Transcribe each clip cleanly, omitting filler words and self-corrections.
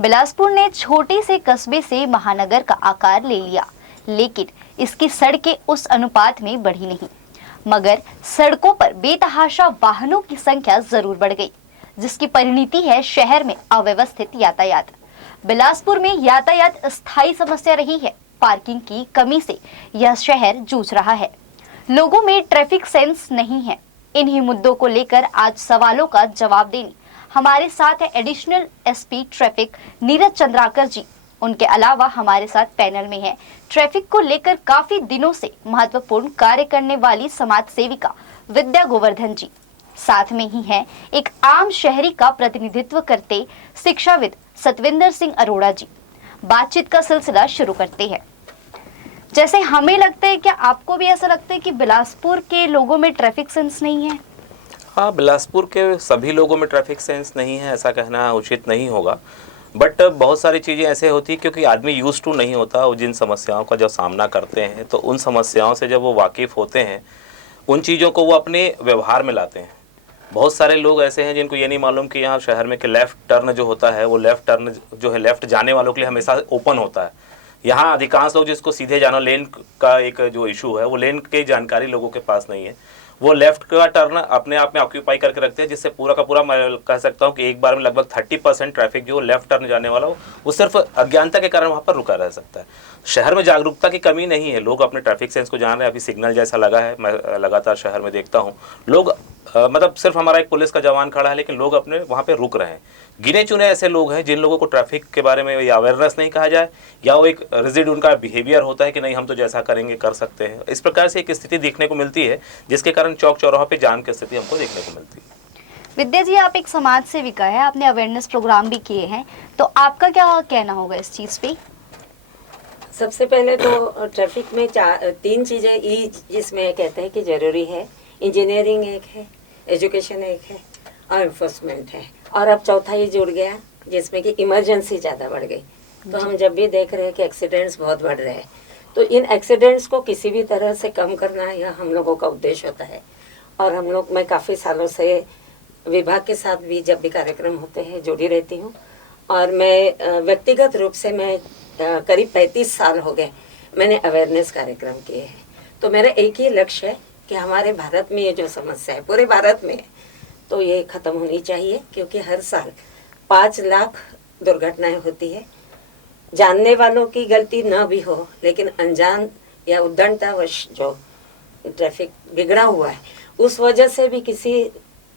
बिलासपुर ने छोटे से कस्बे से महानगर का आकार ले लिया, लेकिन इसकी सड़कें उस अनुपात में बढ़ी नहीं। मगर सड़कों पर बेतहाशा वाहनों की संख्या जरूर बढ़ गई, जिसकी परिणति है शहर में अव्यवस्थित यातायात। बिलासपुर में यातायात स्थायी समस्या रही है। पार्किंग की कमी से यह शहर जूझ रहा है। लोगों में ट्रैफिक सेंस नहीं है। इन्हीं मुद्दों को लेकर आज सवालों का जवाब देने हमारे साथ है additional SP traffic Neeraj Chandrakar ji. उनके अलावा हमारे साथ पैनल में है ट्रैफिक को लेकर काफी दिनों से महत्वपूर्ण कार्य करने वाली समाज सेविका विद्या गोवर्धन जी। साथ में ही है एक आम शहरी का प्रतिनिधित्व करते शिक्षाविद सतविंदर सिंह अरोड़ा जी। बातचीत का सिलसिला शुरू करते हैं। जैसे हमें लगता है, क्या आपको भी ऐसा लगता है कि बिलासपुर के लोगों में ट्रैफिक सेंस नहीं है? हाँ, बिलासपुर के सभी लोगों में ट्रैफिक सेंस नहीं है ऐसा कहना उचित नहीं होगा, बट बहुत सारी चीज़ें ऐसे होती हैं क्योंकि आदमी यूज टू नहीं होता। वो जिन समस्याओं का जब सामना करते हैं तो उन समस्याओं से जब वो वाकिफ़ होते हैं, उन चीज़ों को वो अपने व्यवहार में लाते हैं। बहुत सारे लोग ऐसे हैं जिनको ये नहीं मालूम कि यहाँ शहर में कि लेफ़्ट टर्न जो होता है वो लेफ़्ट टर्न जो है लेफ़्ट जाने वालों के लिए हमेशा ओपन होता है। यहाँ अधिकांश लोग जिसको सीधे जाना लेन का एक जो इशू है वो लेन की जानकारी लोगों के पास नहीं है। वो लेफ्ट का टर्न अपने आप में ऑक्यूपाई करके रखते हैं, जिससे पूरा का पूरा मैं कह सकता हूँ कि एक बार में लगभग 30% ट्रैफिक जो लेफ्ट टर्न जाने वाला हो वो सिर्फ अज्ञानता के कारण वहाँ पर रुका रह सकता है। शहर में जागरूकता की कमी नहीं है, लोग अपने ट्रैफिक सेंस को जान रहे हैं। अभी सिग्नल जैसा लगा है, मैं लगातार शहर में देखता हूँ लोग मतलब सिर्फ हमारा एक पुलिस का जवान खड़ा है लेकिन लोग अपने वहाँ पे रुक रहे हैं। गिने चुने ऐसे लोग हैं जिन लोगों को ट्रैफिक के बारे में या अवेयरनेस नहीं कहा जाए या वो एक रिजिड उनका बिहेवियर होता है कि नहीं हम तो जैसा करेंगे कर सकते हैं। इस प्रकार से एक स्थिति देखने को मिलती है जिसके कारण चौक चौराहों पे जाम की स्थिति हमको देखने को मिलती है। विद्या जी, आप एक समाज सेविका है, आपने अवेयरनेस प्रोग्राम भी किए हैं, तो आपका क्या कहना होगा इस चीज पे? सबसे पहले तो ट्रैफिक में तीन चीजें इसमें कहते हैं कि जरूरी है। इंजीनियरिंग एक है, एजुकेशन एक है और एनफोर्समेंट है, और अब चौथा ये जुड़ गया जिसमें कि इमरजेंसी ज़्यादा बढ़ गई। तो हम जब भी देख रहे हैं कि एक्सीडेंट्स बहुत बढ़ रहे हैं, तो इन एक्सीडेंट्स को किसी भी तरह से कम करना यह हम लोगों का उद्देश्य होता है। और मैं काफ़ी सालों से विभाग के साथ भी जब भी कार्यक्रम होते हैं जुड़ी रहती हूँ। और मैं व्यक्तिगत रूप से मैं करीब 35 साल हो गए मैंने अवेयरनेस कार्यक्रम किए हैं। तो मेरा एक ही लक्ष्य है कि हमारे भारत में ये जो समस्या है पूरे भारत में, तो ये ख़त्म होनी चाहिए, क्योंकि हर साल 5 लाख दुर्घटनाएं होती है। जानने वालों की गलती न भी हो, लेकिन अनजान या उद्दंडतावश जो ट्रैफिक बिगड़ा हुआ है उस वजह से भी किसी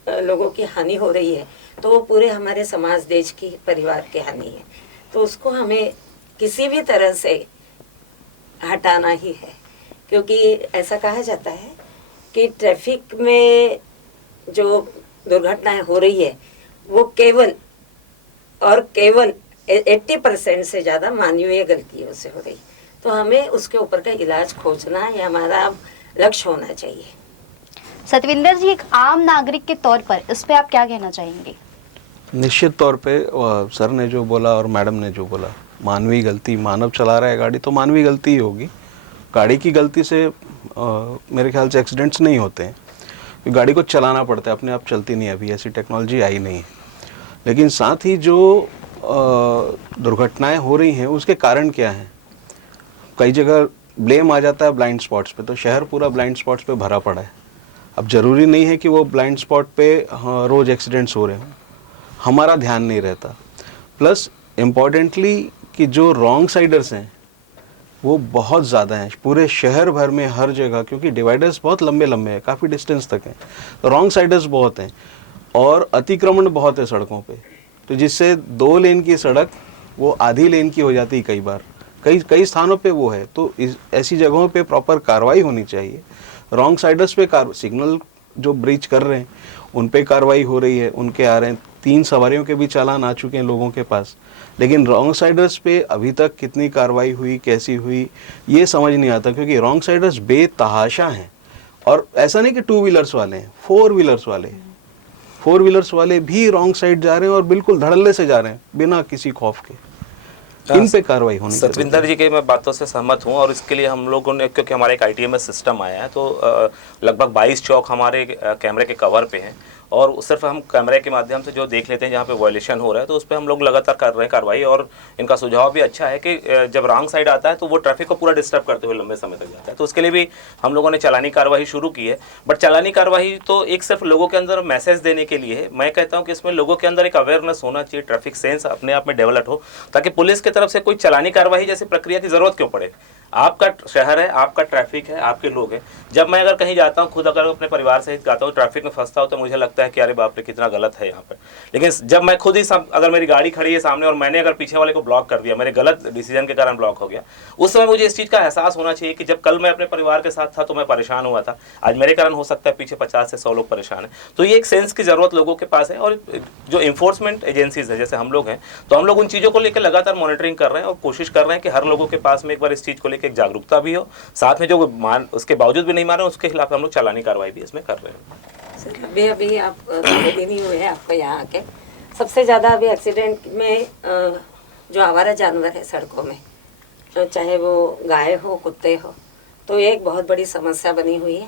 लोगों की हानि हो रही है, तो वो पूरे हमारे समाज, देश की, परिवार की हानि है। तो उसको हमें किसी भी तरह से हटाना ही है, क्योंकि ऐसा कहा जाता है कि ट्रैफिक में जो दुर्घटनाएं हो रही है वो केवल 80% से ज़्यादा मानवीय गलतियों से हो रही। तो हमें उसके ऊपर का इलाज खोजना ये हमारा लक्ष्य होना चाहिए। सतविंदर जी, एक आम नागरिक के तौर पर इस पे आप क्या कहना चाहेंगे? निश्चित तौर पे सर ने जो बोला और मैडम ने जो बोला, मानवीय गलती, मानव चला रहा है गाड़ी तो मानवीय गलती ही होगी। गाड़ी की गलती से मेरे ख्याल से एक्सीडेंट्स नहीं होते हैं, गाड़ी को चलाना पड़ता है, अपने आप चलती नहीं, अभी ऐसी टेक्नोलॉजी आई नहीं है। लेकिन साथ ही जो दुर्घटनाएं हो रही हैं उसके कारण क्या हैं? कई जगह ब्लेम आ जाता है ब्लाइंड स्पॉट्स पे, तो शहर पूरा ब्लाइंड स्पॉट्स पे भरा पड़ा है। अब ज़रूरी नहीं है कि वो ब्लाइंड स्पॉट पे रोज़ एक्सीडेंट्स हो रहे हों, हमारा ध्यान नहीं रहता। प्लस इम्पॉर्टेंटली कि जो रॉन्ग साइडर्स हैं वो बहुत ज़्यादा हैं पूरे शहर भर में, हर जगह, क्योंकि डिवाइडर्स बहुत लंबे लंबे हैं, काफ़ी डिस्टेंस तक हैं, तो रॉन्ग साइडर्स बहुत हैं और अतिक्रमण बहुत है सड़कों पे, तो जिससे 2 लेन की सड़क वो आधी लेन की हो जाती है कई बार, कई स्थानों पे वो है। तो ऐसी जगहों पे प्रॉपर कार्रवाई होनी चाहिए। रॉन्ग साइडर्स पे सिग्नल जो ब्रीच कर रहे हैं उन पे कार्रवाई हो रही है, उनके आ रहे हैं, 3 सवारियों के भी चालान आ चुके हैं लोगों के पास, लेकिन रॉन्ग साइडर्स पे अभी तक कितनी कार्रवाई हुई, कैसी हुई, ये समझ नहीं आता, क्योंकि रॉन्ग साइडर्स बेतहाशा हैं। और ऐसा नहीं कि 2 व्हीलर्स वाले हैं, 4 व्हीलर्स वाले भी रॉन्ग साइड जा रहे हैं और बिल्कुल धड़ल्ले से जा रहे हैं बिना किसी खौफ के। इन पे कार्रवाई होनी चाहिए। सतविंदर जी के मैं बातों से सहमत हूँ, और इसके लिए हम लोगों ने, क्योंकि हमारे एक ITMS सिस्टम आया है, तो लगभग 22 चौक हमारे कैमरे के कवर पे हैं और सिर्फ हम कैमरे के माध्यम से जो देख लेते हैं जहाँ पे वायलेशन हो रहा है, तो उस पर हम लोग लगातार कर रहे हैं कार्रवाई। और इनका सुझाव भी अच्छा है कि जब रॉन्ग साइड आता है तो वो ट्रैफिक को पूरा डिस्टर्ब करते हुए लंबे समय तक जाता है, तो उसके लिए भी हम लोगों ने चालानी कार्रवाई शुरू की है। बट चालानी कार्रवाई तो एक सिर्फ लोगों के अंदर मैसेज देने के लिए है। मैं कहता हूँ कि इसमें लोगों के अंदर एक अवेयरनेस होना चाहिए, ट्रैफिक सेंस अपने आप में डेवलप हो, ताकि पुलिस की तरफ से कोई चालानी कार्रवाई जैसी प्रक्रिया की जरूरत क्यों पड़े। आपका शहर है, आपका ट्रैफिक है, आपके लोग हैं। जब मैं अगर कहीं जाता हूँ, खुद अगर अपने परिवार सहित जाता हूँ, ट्रैफिक में फंसता हूँ, तो मुझे लगता है कि अरे बाप रे कितना गलत है यहाँ पर। लेकिन जब मैं खुद ही अगर मेरी गाड़ी खड़ी है सामने और मैंने अगर पीछे वाले को ब्लॉक कर दिया, मेरे गलत डिसीजन के कारण ब्लॉक हो गया, उस समय मुझे इस चीज़ का एहसास होना चाहिए कि जब कल मैं अपने परिवार के साथ था तो मैं परेशान हुआ था, आज मेरे कारण हो सकता है पीछे 50 से 100 लोग परेशान हैं। तो ये एक सेंस की जरूरत लोगों के पास है। और जो इन्फोर्समेंट एजेंसीज है, जैसे हम लोग हैं, तो हम लोग उन चीज़ों को लेकर लगातार मॉनिटरिंग कर रहे हैं और कोशिश कर रहे हैं कि हर लोगों के पास में एक बार इस चीज़ को लेकर एक जागरूकता भी हो। साथ में जो उसके बावजूद भी नहीं मान रहे उसके खिलाफ हम लोग चालानी कार्रवाई भी इसमें कर रहे हैं। सर अभी आप थोड़े दिन ही हुए हैं आपको यहाँ आके, सबसे ज़्यादा अभी एक्सीडेंट में जो आवारा जानवर है सड़कों में, चाहे वो गाय हो कुत्ते हो, तो ये एक बहुत बड़ी समस्या बनी हुई है,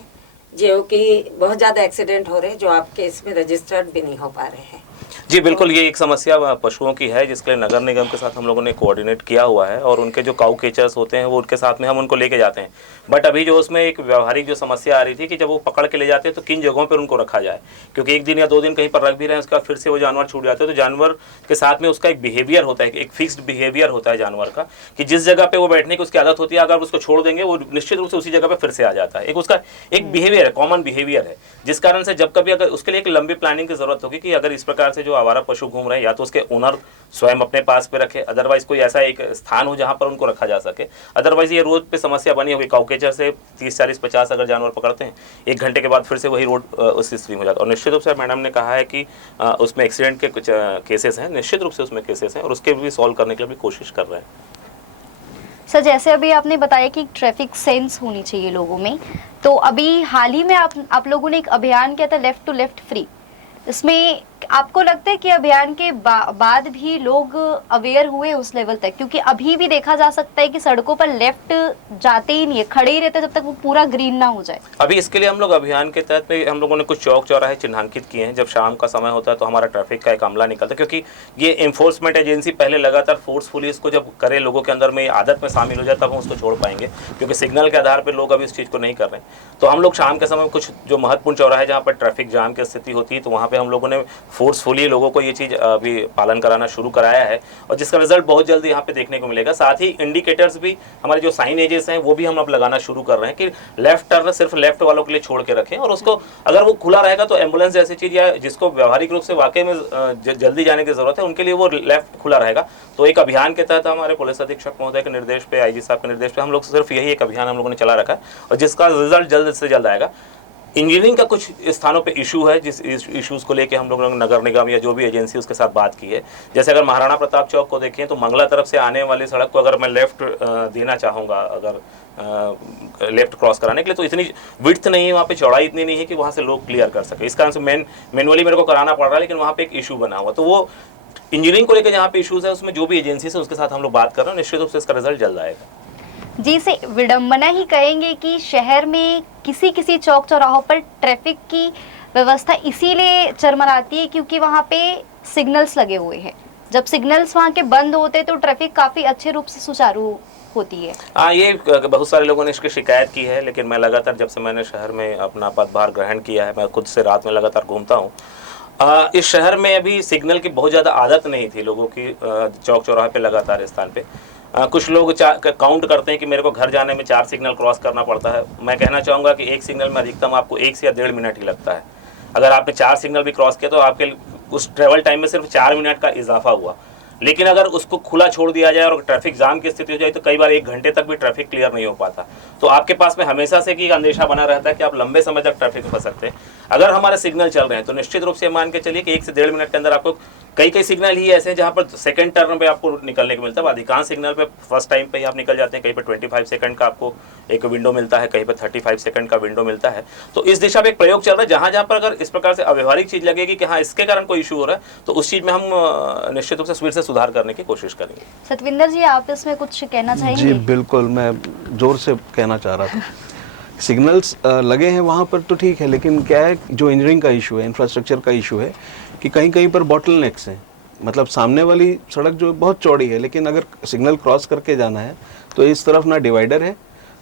जो कि बहुत ज़्यादा एक्सीडेंट हो रहे हैं जो आपके इसमें रजिस्टर्ड भी नहीं हो पा रहे हैं। जी बिल्कुल, ये एक समस्या पशुओं की है जिसके लिए नगर निगम के साथ हम लोगों ने कोऑर्डिनेट किया हुआ है और उनके जो काऊ केचर्स होते हैं वो उनके साथ में हम उनको लेके जाते हैं। बट अभी जो उसमें एक व्यवहारिक जो समस्या आ रही थी कि जब वो पकड़ के ले जाते हैं तो किन जगहों पर उनको रखा जाए, क्योंकि एक दिन या 2 दिन कहीं पर रख भी रहे हैं, उसके बाद फिर से वो जानवर छूट जाते हैं। तो जानवर के साथ में उसका एक बिहेवियर होता है, एक फिक्स्ड बिहेवियर होता है जानवर का, कि जिस जगह पे वो बैठने की उसकी आदत होती है, अगर उसको छोड़ देंगे वो निश्चित रूप से उसी जगह पे फिर से आ जाता है। एक उसका एक बिहेवियर है, कॉमन बिहेवियर है, जिस कारण से जब कभी अगर उसके लिए एक लंबी प्लानिंग की जरूरत होगी कि अगर इस प्रकार से जो आवारा पशु घूम रहे हैं या तो उसके ओनर स्वयं अपने पास पे रखे, अदरवाइज कोई ऐसा एक स्थान हो जहां पर उनको रखा जा सके। अदरवाइज ये रोड पे समस्या बनी होगी, काउकेचर से 30, 40, 50 अगर जानवर पकड़ते हैं, 1 घंटे के बाद फिर से वही रोड उस स्थिति में हो जाता है। और निश्चित रूप से मैडम ने कहा है कि उसमें एक्सीडेंट के कुछ केसेस हैं, निश्चित रूप से उसमें केसेस हैं और उसके भी सॉल्व करने के लिए भी कोशिश कर रहे हैं। सर जैसे अभी आपने बताया कि ट्रैफिक सेंस होनी चाहिए लोगों में, तो अभी हाल ही में आप लोगों ने एक अभियान किया था लेफ्ट टू लेफ्ट फ्री। इसमें आपको लगता है कि अभियान के बाद भी लोग अवेयर हुए उस लेवल तक? क्योंकि अभी भी देखा जा सकता है कि सड़कों पर लेफ्ट जाते ही नहीं है, खड़े ही रहते जब तक वो पूरा ग्रीन ना हो जाए। अभी इसके लिए हम लोग अभियान के तहत में हम लोगों ने कुछ चौक चौराहे चिन्हांकित किए हैं। जब शाम का समय होता है तो हमारा ट्रैफिक का एक अमला निकलता है, क्योंकि ये इन्फोर्समेंट एजेंसी पहले लगातार फोर्सफुली इसको जब करे, लोगों के अंदर में आदत में शामिल हो जाए, तब हम उसको छोड़ पाएंगे, क्योंकि सिग्नल के आधार पर लोग अभी इस चीज़ को नहीं कर रहे हैं। तो हम लोग शाम के समय कुछ जो महत्वपूर्ण चौराहे जहाँ पर ट्रैफिक जाम की स्थिति होती है, तो वहाँ पर हम लोगों ने फोर्सफुली लोगों को ये चीज़ अभी पालन कराना शुरू कराया है और जिसका रिजल्ट बहुत जल्दी यहाँ पे देखने को मिलेगा। साथ ही इंडिकेटर्स भी, हमारे जो साइन एजेस हैं वो भी हम अब लगाना शुरू कर रहे हैं कि लेफ्ट टर्न सिर्फ लेफ्ट वालों के लिए छोड़ के रखें, और उसको अगर वो खुला रहेगा तो एम्बुलेंस जैसी चीज़ या जिसको व्यवहारिक रूप से वाकई में जल्दी जाने की जरूरत है, उनके लिए वो लेफ्ट खुला रहेगा। तो एक अभियान के तहत हमारे पुलिस अधीक्षक महोदय के निर्देश पे, आईजी साहब के निर्देश पे हम लोग सिर्फ यही एक अभियान हम लोगों ने चला रखा है और जिसका रिजल्ट जल्द से जल्द आएगा। इंजीनियरिंग का कुछ स्थानों पे इशू है, जिस इश्यूज़ को लेके हम लोगों ने नगर निगम या जो भी एजेंसी उसके साथ बात की है। जैसे अगर महाराणा प्रताप चौक को देखें तो मंगला तरफ से आने वाली सड़क को अगर मैं लेफ्ट देना चाहूँगा, अगर लेफ्ट क्रॉस कराने के लिए, तो इतनी विड्थ नहीं है वहाँ पे, चौड़ाई इतनी नहीं है कि वहाँ से लोग क्लियर कर सके। इस कारण से मैनुअली मेरे को कराना पड़ रहा है, लेकिन वहाँ पे एक इशू बना हुआ। तो वो इंजीनियरिंग को लेकर जहाँ पे इशूज़ है उसमें जो भी एजेंसी है उसके साथ हम लोग बात कर रहे हैं, निश्चित रूप से इसका रिजल्ट जल्द आएगा। जी से विडंबना ही कहेंगे कि शहर में किसी चौक चौराहों पर ट्रैफिक की व्यवस्था इसीलिए चरमराती है क्योंकि वहाँ पे सिग्नल्स लगे हुए हैं। जब सिग्नल्स वहाँ के बंद होते तो ट्रैफिक काफ़ी अच्छे रूप से सुचारू होती है। हाँ, ये बहुत सारे लोगों ने इसकी शिकायत की है, लेकिन मैं लगातार जब से मैंने शहर में अपना पदभार ग्रहण किया है, मैं खुद से रात में लगातार घूमता हूँ। इस शहर में अभी सिग्नल की बहुत ज़्यादा आदत नहीं थी लोगों की, चौक चौराहे पे लगातार स्थान पे कुछ लोग काउंट करते हैं कि मेरे को घर जाने में 4 सिग्नल क्रॉस करना पड़ता है। मैं कहना चाहूँगा कि एक सिग्नल में अधिकतम आपको 1 से या 1.5 मिनट ही लगता है। अगर आपने 4 सिग्नल भी क्रॉस किया तो आपके उस ट्रेवल टाइम में सिर्फ 4 मिनट का इजाफा हुआ। लेकिन अगर उसको खुला छोड़ दिया जाए और ट्रैफिक जाम की स्थिति हो जाए तो कई बार 1 घंटे तक भी ट्रैफिक क्लियर नहीं हो पाता। तो आपके पास में हमेशा से कि अंदेशा बना रहता है कि आप लंबे समय तक ट्रैफिक में फंस सकते हैं। अगर हमारे सिग्नल चल रहे हैं तो निश्चित रूप से मान के चलिए कि 1 से 1.5 मिनट के अंदर आपको कई सिग्नल ही ऐसे हैं जहाँ पर सेकंड टर्न पे आपको निकलने को मिलता है। अधिकांश सिग्नल पे फर्स्ट टाइम पे ही आप निकल जाते हैं। कहीं पे 25 सेकंड का आपको एक विंडो मिलता है, कहीं पे 35 सेकंड का विंडो मिलता है। तो इस दिशा में एक प्रयोग चल रहा है, जहाँ पर अगर इस प्रकार से अव्यवहारिक चीज़ लगेगी कि हाँ इसके कारण कोई इशू हो रहा है तो उस चीज़ में हम निश्चित रूप से फिर से सुधार करने की कोशिश करेंगे। सतविंदर जी, आप इसमें कुछ कहना चाहेंगे? जी बिल्कुल, मैं जोर से कहना चाह रहा था सिग्नल्स लगे हैं वहाँ पर तो ठीक है, लेकिन क्या है जो इंजीनियरिंग का इशू है, इंफ्रास्ट्रक्चर का इशू है कि कहीं कहीं पर बॉटलनेक्स हैं। मतलब सामने वाली सड़क जो बहुत चौड़ी है, लेकिन अगर सिग्नल क्रॉस करके जाना है तो इस तरफ ना डिवाइडर है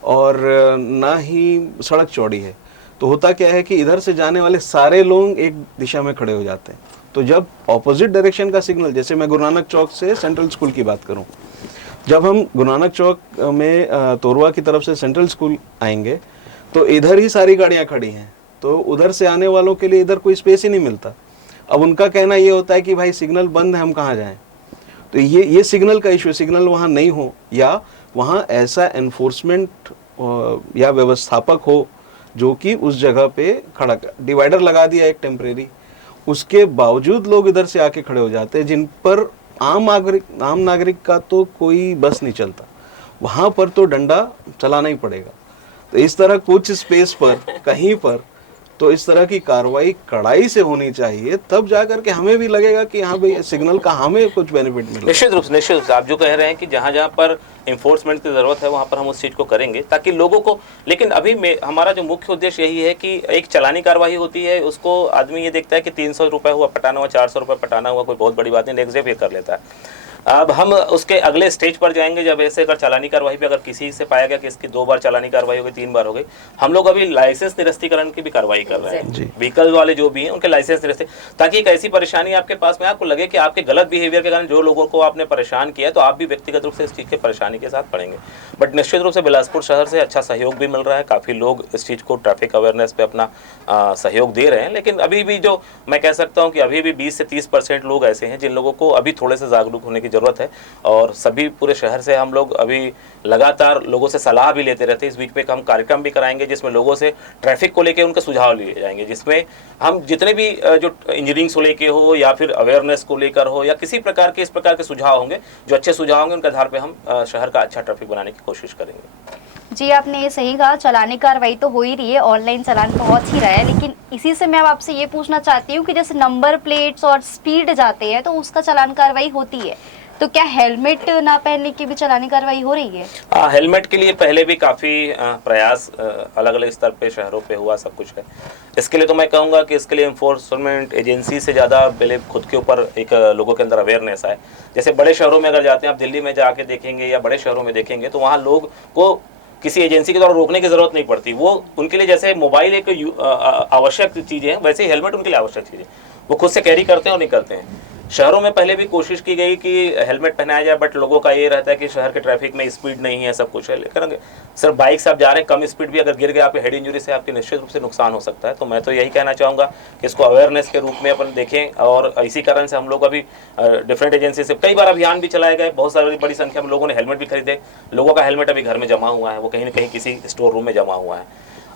और ना ही सड़क चौड़ी है। तो होता क्या है कि इधर से जाने वाले सारे लोग एक दिशा में खड़े हो जाते हैं। तो जब ऑपोजिट डायरेक्शन का सिग्नल, जैसे मैं गुरु नानक चौक से सेंट्रल स्कूल की बात करूं, जब हम गुरु नानक चौक में तोरवा की तरफ से सेंट्रल स्कूल आएंगे तो इधर ही सारी गाड़ियां खड़ी हैं, तो उधर से आने वालों के लिए इधर कोई स्पेस ही नहीं मिलता। अब उनका कहना ये होता है कि भाई सिग्नल बंद है, हम कहाँ जाएं। तो ये सिग्नल का इशू, सिग्नल वहाँ नहीं हो या वहाँ ऐसा एनफोर्समेंट या व्यवस्थापक हो जो कि उस जगह पे खड़ा, डिवाइडर लगा दिया एक टेम्परेरी, उसके बावजूद लोग इधर से आके खड़े हो जाते हैं, जिन पर आम नागरिक का तो कोई बस नहीं चलता, वहाँ पर तो डंडा चलाना ही पड़ेगा। तो इस तरह कुछ स्पेस पर कहीं पर तो इस तरह की कार्रवाई कड़ाई से होनी चाहिए, तब जाकर के हमें भी लगेगा कि हाँ भाई सिग्नल का हमें कुछ बेनिफिट मिले। निश्चित रूप से आप जो कह रहे हैं कि जहाँ जहाँ पर इन्फोर्समेंट की ज़रूरत है वहाँ पर हम उस चीज़ को करेंगे ताकि लोगों को, लेकिन अभी हमारा जो मुख्य उद्देश्य यही है कि एक चलानी कार्रवाई होती है, उसको आदमी ये देखता है कि 300 रुपये हुआ पटाना हुआ, 400 रुपये पटाना हुआ, कोई बहुत बड़ी बात नहीं, नेक्स्ट डे पे कर लेता है। अब हम उसके अगले स्टेज पर जाएंगे जब ऐसे अगर चालानी कार्रवाई पे अगर किसी से पाया गया कि इसकी 2 बार चालानी कार्रवाई हो गई, 3 बार हो गई, हम लोग अभी लाइसेंस निरस्तीकरण की भी कार्रवाई कर रहे हैं। व्हीकल वाले जो भी हैं उनके लाइसेंस निरस्ती, ताकि एक ऐसी परेशानी आपके पास में आपको लगे कि आपके गलत बिहेवियर के कारण जो लोगों को आपने परेशान किया है तो आप भी व्यक्तिगत रूप से इस चीज़ की परेशानी के साथ पड़ेंगे। बट निश्चित रूप से बिलासपुर शहर से अच्छा सहयोग भी मिल रहा है, काफ़ी लोग इस चीज़ को ट्रैफिक अवेयरनेस पे अपना सहयोग दे रहे हैं। लेकिन अभी भी जो मैं कह सकता हूँ कि अभी भी 20 से 30% लोग ऐसे हैं जिन लोगों को अभी थोड़े से जागरूक होने की ज़रूरत है। और सभी पूरे शहर से हम लोग अभी लगातार लोगों से सलाह भी लेते रहते हैं। इस वीक पे हम कार्यक्रम भी कराएंगे जिसमें लोगों से ट्रैफिक को लेकर उनके सुझाव लिए जाएंगे, जिसमें हम जितने भी जो इंजीनियरिंग को लेकर हो या फिर अवेयरनेस को लेकर हो या किसी प्रकार के इस प्रकार के सुझाव होंगे, जो अच्छे सुझाव होंगे उनके आधार पर हम शहर का अच्छा ट्रैफिक बनाने की कोशिश करेंगे। जी, आपने ये सही कहा, चलानी कार्रवाई तो हो ही रही है, ऑनलाइन चालान पहुंच ही रहा है, लेकिन इसी से मैं अब आपसे ये पूछना चाहती हूँ कि जैसे नंबर प्लेट्स और स्पीड जाते हैं तो उसका चालान कार्रवाई होती है, तो क्या हेलमेट ना पहनने की भी चालानी कार्रवाई हो रही है? हेलमेट के लिए पहले भी काफ़ी प्रयास अलग अलग स्तर पे शहरों पे हुआ, सब कुछ है। इसके लिए तो मैं कहूँगा कि इसके लिए इन्फोर्समेंट एजेंसी से ज़्यादा पहले खुद के ऊपर एक लोगों के अंदर अवेयरनेस आए। जैसे बड़े शहरों में अगर जाते हैं आप, दिल्ली में जाके देखेंगे या बड़े शहरों में देखेंगे तो वहाँ लोग को किसी एजेंसी के द्वारा रोकने की जरूरत नहीं पड़ती। वो उनके लिए जैसे मोबाइल एक आवश्यक चीज़ है, वैसे ही हेलमेट उनके लिए आवश्यक चीज़ है, वो खुद से कैरी करते हैं और निकलते हैं। शहरों में पहले भी कोशिश की गई कि हेलमेट पहनाया जाए, बट लोगों का ये रहता है कि शहर के ट्रैफिक में स्पीड नहीं है, सब कुछ है, लेकिन सिर्फ बाइक से आप जा रहे हैं, कम स्पीड भी अगर गिर गए आपके हेड इंजरी से आपके निश्चित रूप से नुकसान हो सकता है। तो मैं तो यही कहना चाहूँगा कि इसको अवेयरनेस के रूप में अपन देखें, और इसी कारण से हम लोग अभी डिफरेंट एजेंसी से कई बार अभियान भी चलाए गए, बहुत सारी बड़ी संख्या में लोगों ने हेलमेट भी खरीदे। लोगों का हेलमेट अभी घर में जमा हुआ है, वो कहीं ना कहीं किसी स्टोर रूम में जमा हुआ है।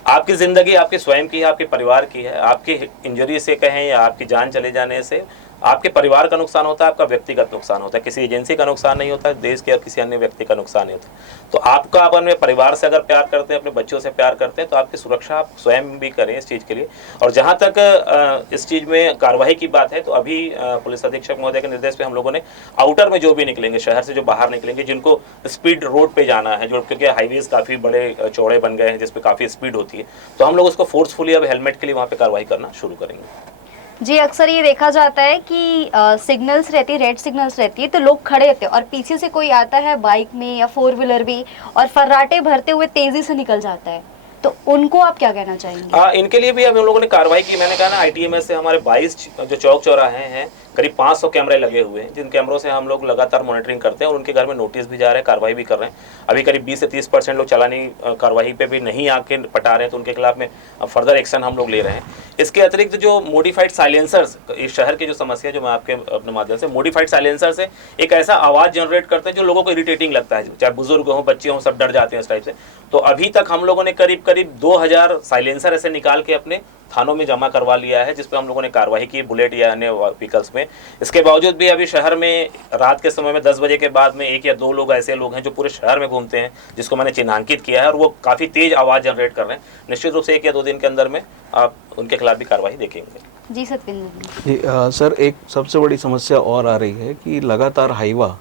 आपकी ज़िंदगी आपके स्वयं की है, आपके परिवार की है। आपकी इंजरी से कहें या आपकी जान चले जाने से आपके परिवार का नुकसान होता है, आपका व्यक्तिगत नुकसान होता है, किसी एजेंसी का नुकसान नहीं होता है, देश के या किसी अन्य व्यक्ति का नुकसान नहीं होता। तो आपका अपने परिवार से अगर प्यार करते हैं, अपने बच्चों से प्यार करते हैं, तो आपकी सुरक्षा आप स्वयं भी करें इस चीज़ के लिए। और जहाँ तक इस चीज़ में कार्रवाई की बात है, तो अभी पुलिस अधीक्षक महोदय के निर्देश पे हम लोगों ने आउटर में जो भी निकलेंगे, शहर से जो बाहर निकलेंगे, जिनको स्पीड रोड पे जाना है, जो क्योंकि हाईवेज काफ़ी बड़े चौड़े बन गए हैं जिसपे काफ़ी स्पीड होती है, तो हम लोग उसको फोर्सफुली अब हेलमेट के लिए वहाँ पे कार्रवाई करना शुरू करेंगे। जी, अक्सर ये देखा जाता है कि सिग्नल्स रहती है, रेड सिग्नल्स रहती है, तो लोग खड़े रहते हैं और पीछे से कोई आता है बाइक में या 4 व्हीलर भी और फर्राटे भरते हुए तेजी से निकल जाता है, तो उनको आप क्या कहना चाहेंगे? इनके लिए भी हम लोगों ने कार्रवाई की। मैंने कहा ना, ITMS से हमारे 22 जो चौक चौराहे हैं, करीब 500 कैमरे लगे हुए हैं, जिन कैमरों से हम लोग लगातार मॉनिटरिंग करते हैं और उनके घर में नोटिस भी जा रहे हैं, कार्रवाई भी कर रहे हैं। अभी करीब 20 से 30% लोग चालानी कार्रवाई पे भी नहीं आके पटा रहे हैं, तो उनके खिलाफ में फर्दर एक्शन हम लोग ले रहे हैं। इसके अतिरिक्त जो मॉडिफाइड साइलेंसर्स, इस शहर की जो समस्या जो मैं आपके अपने माध्यम से, मॉडिफाइड साइलेंसर से एक ऐसा आवाज़ जनरेट करते हैं जो लोगों को इरिटेटिंग लगता है, चाहे बुजुर्ग हों, बच्चे हों, सब डर जाते हैं इस टाइप से। तो अभी तक हम लोगों ने करीब 2000 साइलेंसर ऐसे निकाल के अपने थानों में जमा करवा लिया है, जिस पे हम लोगों ने कार्रवाई की, बुलेट या अन्य व्हीकल्स में। इसके बावजूद भी अभी शहर में रात के समय में 10 बजे के बाद में 1 या 2 लोग ऐसे लोग हैं जो पूरे शहर में घूमते हैं, जिसको मैंने चिन्हांकित किया है, और वो काफ़ी तेज आवाज़ जनरेट कर रहे हैं। निश्चित रूप से 1 या 2 दिन के अंदर में आप उनके खिलाफ भी कार्रवाई देखेंगे। जी सत्येंद्र जी सर, एक सबसे बड़ी समस्या और आ रही है कि लगातार हाईवा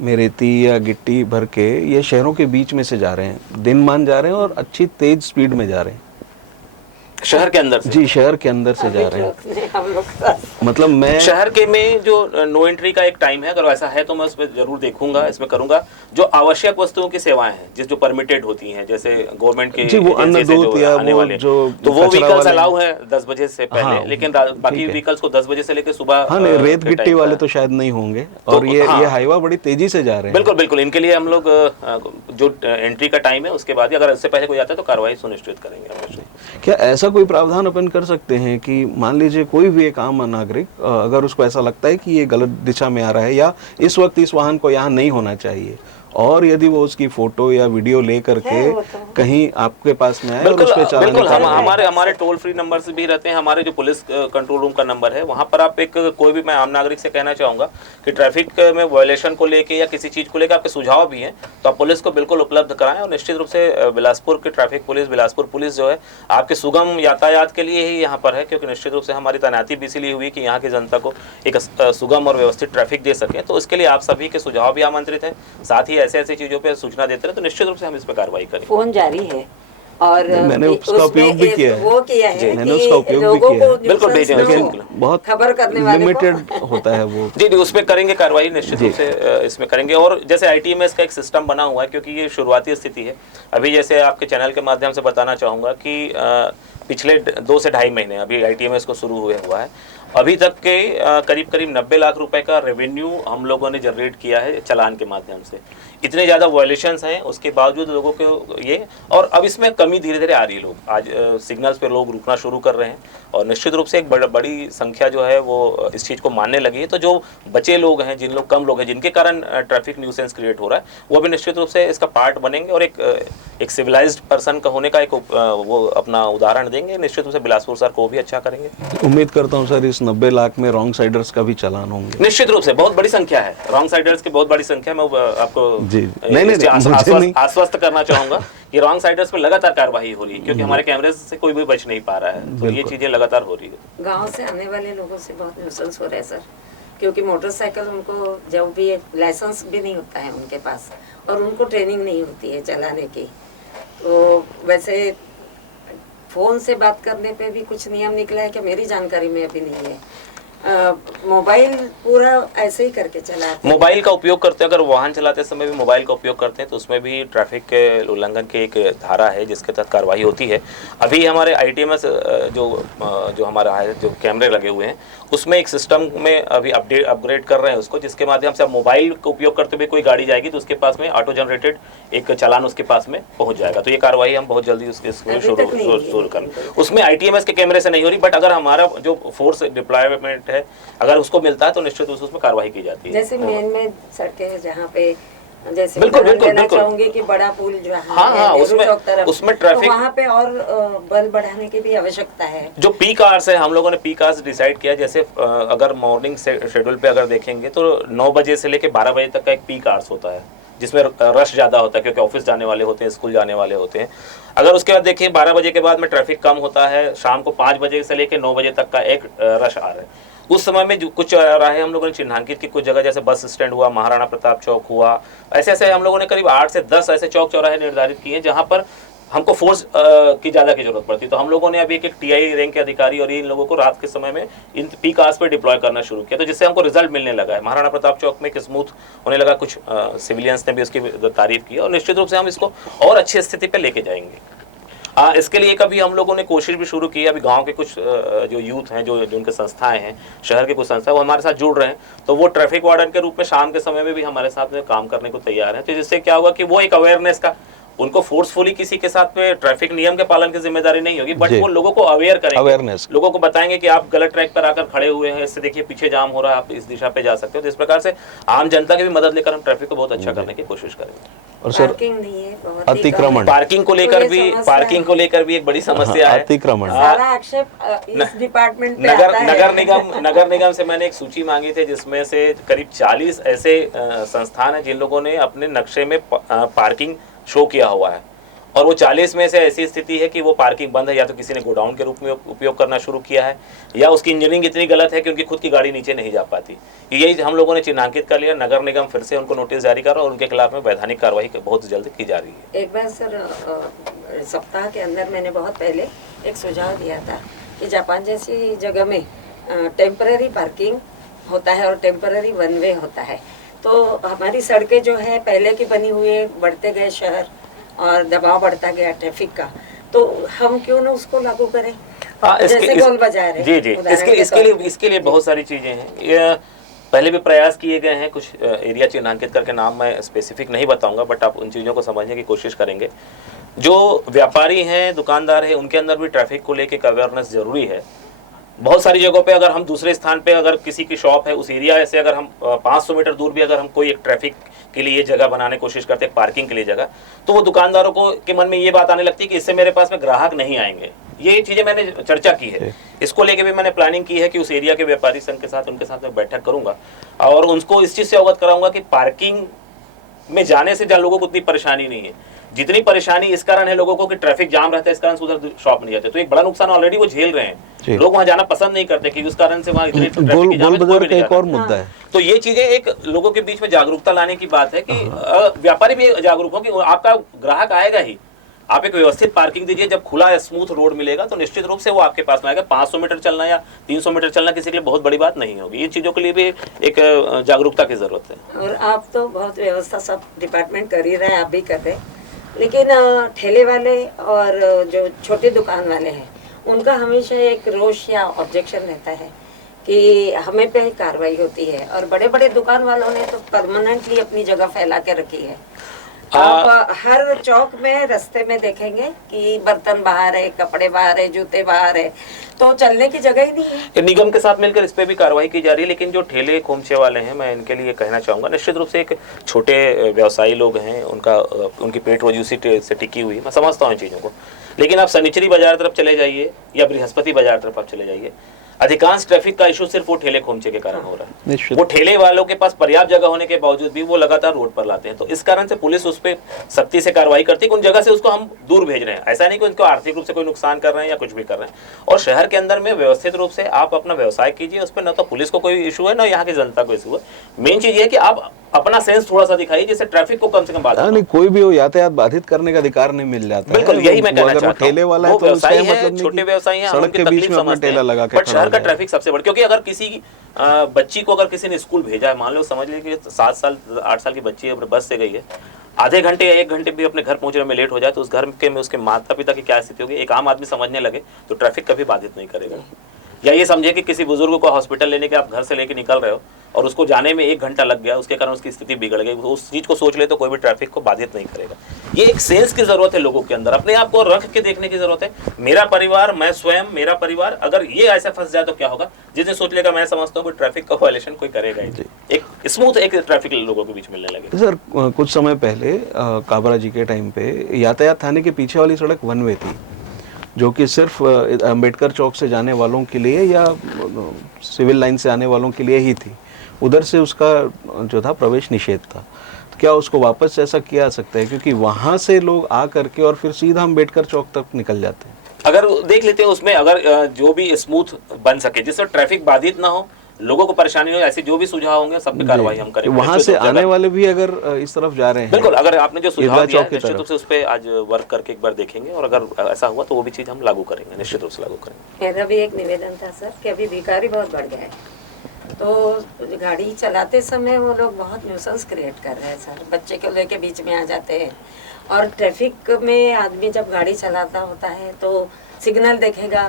में रेती या गिट्टी भर के ये शहरों के बीच में से जा रहे हैं, दिन मान जा रहे हैं और अच्छी तेज स्पीड में जा रहे हैं। शहर के अंदर से? जी, शहर के अंदर से जा रहे हैं। हम लोग मतलब मैं शहर के में जो नो एंट्री का एक टाइम है, अगर वैसा है तो मैं उस पर जरूर देखूंगा, इसमें करूंगा। जो आवश्यक वस्तुओं की सेवाएं हैं जो परमिटेड होती हैं, जैसे गवर्नमेंट के जी, वो अन्न दूध या आने वो वाले, जो तो वो कचरा व्हीकल्स वाले- अलाउ है 10 बजे से पहले। हाँ, लेकिन ठीक बाकी है। व्हीकल्स को 10 बजे से लेकर सुबह हाँ नहीं, रेत के गिट्टी टाइम वाले का। तो शायद नहीं होंगे। तो और ये हाँ। ये हाईवा बड़ी तेजी से जा रहे हैं। बिल्कुल बिल्कुल, इनके लिए हम लोग जो एंट्री का टाइम है उसके बाद ही अगर इससे पहले कोई आता है तो कार्रवाई सुनिश्चित करेंगे हमेशा। क्या ऐसा कोई प्रावधान अपन कर सकते हैं कि मान लीजिए कोई भी एक आम नागरिक अगर उसको ऐसा लगता है कि ये गलत दिशा में आ रहा है या इस वक्त इस वाहन को यहाँ नहीं होना चाहिए, और यदि वो उसकी फोटो या वीडियो ले करके है वो तो। कहीं आपके पास में आए और बिल्कुल उस पे चालान बिल्कुल, हम निकाले? हमारे हमारे टोल फ्री नंबर से भी रहते हैं, हमारे जो पुलिस कंट्रोल रूम का नंबर है वहां पर आप एक कोई भी, मैं आम नागरिक से कहना चाहूंगा कि ट्रैफिक में वायलेशन को लेके या किसी चीज को लेकर आपके सुझाव भी हैं तो आप पुलिस को बिल्कुल उपलब्ध कराएं। और निश्चित रूप से बिलासपुर की ट्रैफिक पुलिस, बिलासपुर पुलिस जो है आपके सुगम यातायात के लिए ही यहाँ पर है, क्योंकि निश्चित रूप से हमारी तैनाती भी इसीलिए हुई कि यहाँ की जनता को एक सुगम और व्यवस्थित ट्रैफिक दे सके। तो इसके लिए आप सभी के सुझाव भी आमंत्रित हैं, साथ ही ऐसे ऐसी चीजों पर सूचना देते रहे तो निश्चित रूप से हम इस पर कार्रवाई करेंगे। फोन जारी है और मैंने उसका उपयोग भी किया है। वो किया है मैंने कि उसका उपयोग भी लोगों किया है। को बिल्कुल भेजें, न्यूसेंस बहुत खबर करने वाले को- लिमिटेड होता है वो। जी जी, उसमें करेंगे कार्रवाई निश्चित रूप से, इसमें करेंगे। और जैसे आईटीएमएस का एक सिस्टम बना हुआ है, क्योंकि ये शुरुआती स्थिति है अभी, जैसे आपके चैनल के माध्यम से बताना चाहूँगा कि पिछले 2 से ढाई महीने अभी आईटीएमएस को शुरू हुआ है, अभी तक के करीब करीब 90 लाख रुपए का रेवेन्यू हम लोगों ने जनरेट किया है चालान के माध्यम से। इतने ज़्यादा वायलेशंस हैं उसके बावजूद लोगों को ये, और अब इसमें कमी धीरे धीरे आ रही है। लोग आज सिग्नल्स पे लोग रुकना शुरू कर रहे हैं और निश्चित रूप से एक बड़ी संख्या जो है वो इस चीज़ को मानने लगी है। तो जो बचे लोग हैं, जिन लोग कम लोग हैं जिनके कारण ट्रैफिक न्यूसेंस क्रिएट हो रहा है, वो भी निश्चित रूप से इसका पार्ट बनेंगे और एक सिविलाइज्ड पर्सन का होने का एक वो अपना उदाहरण देंगे। निश्चित रूप से बिलासपुर सर को भी अच्छा करेंगे। उम्मीद करता हूँ सर इस 90 लाख में रॉन्ग साइडर्स का भी चालान होंगे। निश्चित रूप से बहुत बड़ी संख्या है, रॉन्ग साइडर्स की बहुत बड़ी संख्या। मैं आपको जी, नहीं, आश्वस्त करना चाहूंगा कि रॉन्ग साइडर्स पे लगातार कार्रवाई हो रही है, क्योंकि हमारे कैमरे से कोई भी बच नहीं पा रहा है। तो ये चीजें लगातार हो रही है। गांव से आने वाले लोगों से बहुत न्यूसेंस हो रहा है सर, क्योंकि मोटरसाइकिल उनको जब भी लाइसेंस भी नहीं होता है उनके पास और उनको ट्रेनिंग नहीं होती है चलाने की। तो वैसे फ़ोन से बात करने पे भी कुछ नियम निकला है कि मेरी जानकारी में अभी नहीं है। मोबाइल पूरा ऐसे ही करके चलाते हैं। मोबाइल का उपयोग करते हैं, अगर वाहन चलाते समय भी मोबाइल का उपयोग करते हैं तो उसमें भी ट्रैफिक के उल्लंघन की एक धारा है जिसके तहत कार्रवाई होती है। अभी हमारे आईटीएमएस जो हमारा है, जो कैमरे लगे हुए हैं, उसमें एक सिस्टम में अभी अपग्रेड कर रहे हैं उसको, जिसके माध्यम से अब मोबाइल का उपयोग करते हुए कोई गाड़ी जाएगी तो उसके पास में ऑटो जनरेटेड एक चालान उसके पास में पहुंच जाएगा। तो ये कार्रवाई हम बहुत जल्दी उसमें शुरू कर, उसमें आईटीएमएस के कैमरे से नहीं हो रही, बट अगर हमारा जो फोर्स डिप्लॉयमेंट है अगर उसको मिलता है तो निश्चित रूप से उसमें कार्रवाई की जाती है। जैसे मेन सड़कें हैं जहाँ पे, जैसे बिल्कुल, उदाहरण बिल्कुल, देना बिल्कुल। चाहूंगी कि बड़ा पुल जो है हाँ, नेहरू उसमें- चौक तरफ, उसमें ट्रैफिक- तो वहाँ पे और बल बढ़ाने की भी आवश्यकता है। जो पीक आवर्स है, हम लोगों ने पीक आवर्स डिसाइड किया। जैसे अगर मॉर्निंग शेड्यूल पे अगर देखेंगे तो 9 बजे से लेके 12 बजे तक का एक पीक आवर्स होता है जिसमें रश ज़्यादा होता है, क्योंकि ऑफिस जाने वाले होते हैं, स्कूल जाने वाले होते हैं। अगर उसके बाद देखिए 12 बजे के बाद में ट्रैफिक कम होता है, शाम को 5 बजे से लेके 9 बजे तक का एक रश आ रहा है। उस समय में जो कुछ राहें हम लोगों ने चिन्हांकित की, कुछ जगह जैसे बस स्टैंड हुआ, महाराणा प्रताप चौक हुआ, ऐसे ऐसे हम लोगों ने करीब 8 से 10 ऐसे चौक चौराहे निर्धारित किए जहां पर हमको फोर्स की ज़्यादा की जरूरत पड़ती। तो हम लोगों ने अभी एक टीआई रैंक के अधिकारी और इन लोगों को रात के समय में इन पीक आवर्स पे डिप्लॉय करना शुरू किया, तो जिससे हमको रिजल्ट मिलने लगा है। महाराणा प्रताप चौक में एक स्मूथ होने लगा, कुछ सिविलियंस ने भी उसकी तारीफ की और निश्चित रूप से हम इसको और अच्छी स्थिति पर लेके जाएंगे। इसके लिए कभी हम लोगों ने कोशिश भी शुरू की है। अभी गांव के कुछ जो यूथ हैं, जो उनके संस्थाएं हैं, शहर के कुछ संस्थाएं, वो हमारे साथ जुड़ रहे हैं। तो वो ट्रैफिक वार्डन के रूप में शाम के समय में भी हमारे साथ में काम करने को तैयार हैं। तो जिससे क्या होगा कि वो एक अवेयरनेस का, उनको फोर्सफुली किसी के साथ में ट्रैफिक नियम के पालन की जिम्मेदारी नहीं होगी, बट वो लोगों को अवेयर करेंगे, अवेयरनेस, लोगों को बताएंगे कि आप गलत ट्रैक पर आकर खड़े हुए हैं, इससे देखिए पीछे जाम हो रहा है, आप इस दिशा पे जा सकते हो। तो इस प्रकार से आम जनता की भी मदद लेकर हम ट्रैफिक को बहुत अच्छा करने की कोशिश करेंगे। और सर पार्किंग नहीं है, बहुत ही अतिक्रमण, कम है। पार्किंग को लेकर भी एक बड़ी समस्या है। अतिक्रमण, सारा आक्षेप इस डिपार्टमेंट पे नगर आता है। नगर निगम से मैंने एक सूची मांगी थी जिसमें से करीब 40 ऐसे संस्थान हैं जिन लोगों ने अपने नक्शे में पार्किंग शो किया हुआ है और वो 40 में से ऐसी स्थिति है कि वो पार्किंग बंद है, या तो किसी ने गोडाउन के रूप में उपयोग करना शुरू किया है, या उसकी इंजीनियरिंग इतनी गलत है कि उनकी खुद की गाड़ी नीचे नहीं जा पाती। यही हम लोगों ने चिन्हांकित कर लिया। नगर निगम फिर से उनको नोटिस जारी कर रहा है और उनके खिलाफ में वैधानिक कार्रवाई बहुत जल्द की जा रही है। एक बार सर सप्ताह के अंदर मैंने बहुत पहले एक सुझाव दिया था कि जापान जैसी जगह में टेम्पररी पार्किंग होता है और टेम्पररी वन वे होता है। तो हमारी सड़कें जो है पहले की बनी हुई है, बढ़ते गए शहर और दबाव बढ़ता गया ट्रैफिक का, तो हम क्यों ना उसको लागू करें। जैसे गोल बाजार है, जी, इसके लिए बहुत सारी चीजें हैं। ये पहले भी प्रयास किए गए हैं, कुछ एरिया चिन्हांकित करके, नाम मैं स्पेसिफिक नहीं बताऊंगा, बट आप उन चीज़ों को समझने की कोशिश करेंगे। जो व्यापारी हैं, दुकानदार हैं, उनके अंदर भी ट्रैफिक को लेके अवेयरनेस जरूरी है। बहुत सारी जगहों पे अगर हम दूसरे स्थान पे अगर किसी की शॉप है, उस एरिया से अगर हम 500 मीटर दूर भी अगर हम कोई एक ट्रैफिक के लिए जगह बनाने की कोशिश करते हैं, पार्किंग के लिए जगह, तो वो दुकानदारों को के मन में ये बात आने लगती है कि इससे मेरे पास में ग्राहक नहीं आएंगे। ये चीज़ें मैंने चर्चा की है, इसको लेके भी मैंने प्लानिंग की है कि उस एरिया के व्यापारी संघ के साथ, उनके साथ मैं बैठक करूंगा और उनको इस चीज़ से अवगत कराऊंगा कि पार्किंग में जाने से जहाँ लोगों को उतनी परेशानी नहीं है, जितनी परेशानी इस कारण है लोगों को कि ट्रैफिक जाम रहता है, इस कारण से उधर शॉप नहीं जाते, तो एक बड़ा नुकसान ऑलरेडी वो झेल रहे हैं। लोग वहां जाना पसंद नहीं करते कि उस कारण से वहां इतनी ट्रैफिक की जाम है, कोई भी नहीं एक और मुद्दा है। तो ये चीजें एक लोगों के बीच में जागरूकता लाने की बात है कि व्यापारी भी जागरूक हो कि आपका ग्राहक आएगा ही। आप एक व्यवस्थित पार्किंग दीजिए, जब खुला स्मूथ रोड मिलेगा तो निश्चित रूप से वो आपके पास में आएगा। 500 मीटर चलना या 300 मीटर चलना किसी के लिए बहुत बड़ी बात नहीं होगी। ये चीजों के लिए भी एक जागरूकता की जरूरत है। और आप तो बहुत व्यवस्था सब डिपार्टमेंट कर ही रहे हैं, आप भी कर रहे हैं, लेकिन ठेले वाले और जो छोटे दुकान वाले हैं उनका हमेशा एक रोष या ऑब्जेक्शन रहता है कि हमें पे कार्रवाई होती है, और बड़े बड़े दुकान वालों ने तो परमानेंटली अपनी जगह फैला के रखी है। आप हर चौक में रास्ते में देखेंगे कि बर्तन बाहर है, कपड़े बाहर है, जूते बाहर है, तो चलने की जगह ही नहीं है। निगम के साथ मिलकर इस पे भी कार्रवाई की जा रही है, लेकिन जो ठेले खोमचे वाले हैं, मैं इनके लिए कहना चाहूँगा, निश्चित रूप से एक छोटे व्यवसायी लोग हैं, उनकी पेट रोजी से टिकी हुई, मैं समझता हूँ इन चीज़ों को। लेकिन आप शनिचरी बाजार तरफ चले जाइए या बृहस्पति बाजार तरफ आप चले जाइए, अधिकांश ट्रैफिक का इशू सिर्फ वो ठेले खोमचे के कारण हो रहा है। वो ठेले वालों के पास पर्याप्त जगह होने के बावजूद भी वो लगातार रोड पर लाते हैं, तो इस कारण से पुलिस उस पर सख्ती से कार्रवाई करती है कि उन जगह से उसको हम दूर भेज रहे हैं। ऐसा नहीं कि उनको आर्थिक रूप से कोई नुकसान कर रहे हैं या कुछ भी कर रहे हैं। और शहर के अंदर में व्यवस्थित रूप से आप अपना व्यवसाय कीजिए, उस पर न तो पुलिस को कोई इशू है न यहाँ की जनता को इशू है। मेन चीज ये है कि आप अपना सेंस थोड़ा सा दिखाइए, जिससे ट्रैफिक को कम से कम बाधित नहीं, कोई भी हो यातायात बाधित करने का अधिकार नहीं मिल जाता। बिल्कुल, यही मैं कहना चाहता हूं। ठेले वाला है तो व्यवसायी है, छोटे व्यवसायी हैं, सड़क के बीच में अपना ठेला लगा के, बट शहर का ट्रैफिक सबसे बड़ा, क्योंकि अगर किसी बच्ची को अगर किसी ने स्कूल भेजा है, मान लो समझ लीजिए 7 साल 8 साल की बच्ची बस से गई है, आधे घंटे या 1 घंटे भी अपने घर पहुंचने में लेट हो जाए, तो उस घर के में उसके माता पिता की क्या स्थिति होगी, एक आम आदमी समझने लगे तो ट्रैफिक कभी बाधित नहीं करेगा। या ये समझे कि किसी बुजुर्ग को हॉस्पिटल लेने के आप घर से लेके निकल रहे हो और उसको जाने में 1 घंटा लग गया, उसके कारण उसकी स्थिति बिगड़ गई, उस चीज को सोच ले तो कोई भी ट्रैफिक को बाधित नहीं करेगा। ये एक सेंस की जरूरत है लोगों के अंदर, अपने आप को रख के देखने की जरूरत है। मेरा परिवार, मैं स्वयं, मेरा परिवार, अगर ये ऐसा फंस जाए तो क्या होगा। जिसने सोच लेगा मैं समझता हूँ ट्रैफिक का वायलेशन कोई करेगा ही, एक स्मूथ एक ट्रैफिक लोगों के बीच मिलने लगे। सर, कुछ समय पहले काबरा जी के टाइम पे यातायात थाने के पीछे वाली सड़क वन वे थी, जो कि सिर्फ अंबेडकर चौक से जाने वालों के लिए या सिविल लाइन से आने वालों के लिए ही थी। उधर से उसका जो था प्रवेश निषेध था। तो क्या उसको वापस ऐसा किया जा सकता है, क्योंकि वहाँ से लोग आ करके और फिर सीधा अंबेडकर चौक तक निकल जाते हैं। अगर देख लेते हैं उसमें, अगर जो भी स्मूथ बन सके, जिससे ट्रैफिक बाधित ना हो, लोगों को परेशानी हो, ऐसे जो भी सुझाव होंगे सब पे कार्रवाई हम करेंगे। वहाँ से आने वाले भी अगर इस तरफ जा रहे हैं, बिल्कुल, अगर आपने जो सुझाव दिया है निश्चित रूप से उस पर आज वर्क करके एक बार देखेंगे, और अगर ऐसा हुआ तो वो भी चीज़ हम लागू करेंगे, निश्चित रूप से लागू करेंगे। मेरा भी एक निवेदन था सर कि अभी भिखारी बहुत बढ़ गया है, तो गाड़ी चलाते समय वो लोग बहुत न्यूसेंस क्रिएट कर रहे हैं सर। बच्चे को लेके बीच में आ जाते हैं, और ट्रैफिक में आदमी जब गाड़ी चलाता होता है तो सिग्नल देखेगा